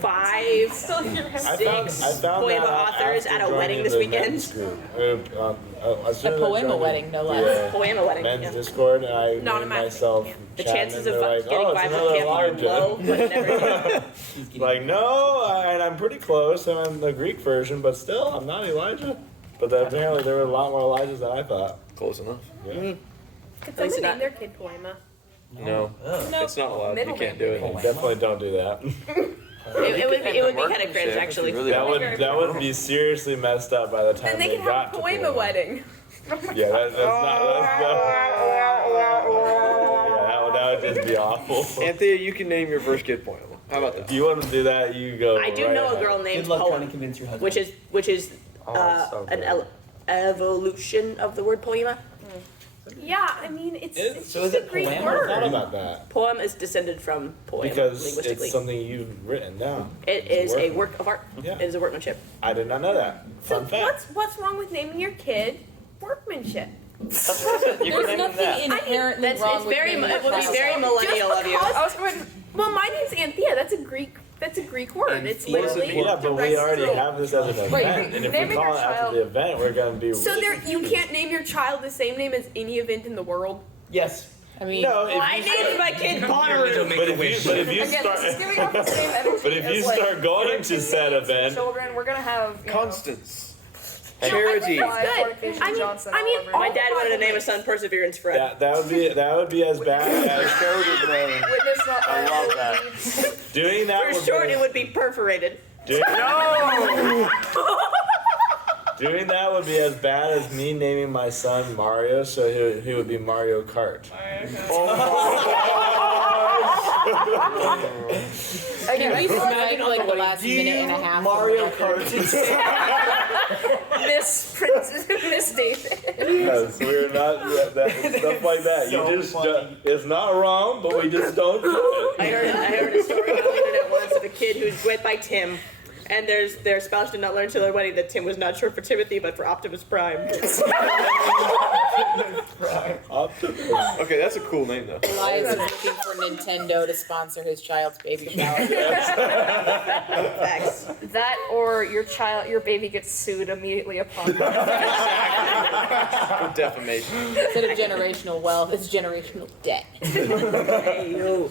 5, 6 Poiemauthors at a wedding this weekend. A Poema wedding, no less. Yeah. Poema wedding. Men's Yeah. Discord, and I Not made in my myself. The chat, chances and of they're like, getting oh, it's vibes another with Kim are Elijah. low, but never do. Like, no, and I'm pretty close. I'm the Greek version, but still, I'm not Elijah. But apparently, there were a lot more Elijahs than I thought. Close enough. Yeah. Could At least someone not- name their kid Poema? No, it's not allowed. You can't do it. Definitely don't do that. It would be kind of cringe, actually. That would be seriously messed up by the time Then they can got have a to Poema wedding. Yeah, that's not. Yeah, that would just be awful. Anthea, you can name your first kid Poema. How about that? If you want to do that, you go. I do right know a ahead. girl named Good luck trying Poem, to convince your husband. which is so an good. evolution of the word poema. Yeah, I mean, it's So is just a it Greek poem? I thought word. about that Poem is descended from poem because linguistically. it's something you've written down. It is a work of art. Yeah. It is a workmanship. I did not know that. So Fun fact. what's wrong with naming your kid workmanship? That's perfect. You can There's name them nothing that. inherently That's wrong it's with very naming it would be a very child. millennial of you. I was going. Well, my name's Anthea. That's a Greek word. It's literally. Yeah, but we already directed- have this as an event, Right. and if we Naming call your it after child- the event, we're gonna be. So you can't name your child the same name as any event in the world. Yes. I mean, No, if I you named my kid Bonnaroo. but if you Again, start, this is giving off the same energy but if as, you like, start going to said event, children, we're gonna have Constance. I Charity. think that's good. I mean, all My the dad wanted to Bible name a names. son Perseverance Fred. that would be as bad as Charity name. Witness not I love that. doing that. For would short, be, it would be perforated. doing, doing that would be as bad as me naming my son Mario, so he would be Mario Kart. Can we smack like the last minute and a half? Mario Kart. Miss David. Yes, we're not stuff like that. So You just funny. it's not wrong, but we just don't do it. I heard a story on the internet once of a kid who's went by Tim, and their spouse did not learn until their wedding that Tim was not short for Timothy, but for Optimus Prime. Okay, that's a cool name though. Elias is looking for Nintendo to sponsor his child's baby shower. Facts. That or your baby gets sued immediately upon birth. For defamation. Instead of generational wealth, it's generational debt. Hey, yo.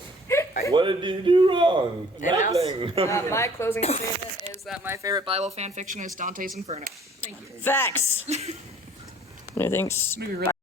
What did you do wrong? Anyone else? Nothing. My closing statement is that my favorite Bible fan fiction is Dante's Inferno. Thank you. Facts. Thanks.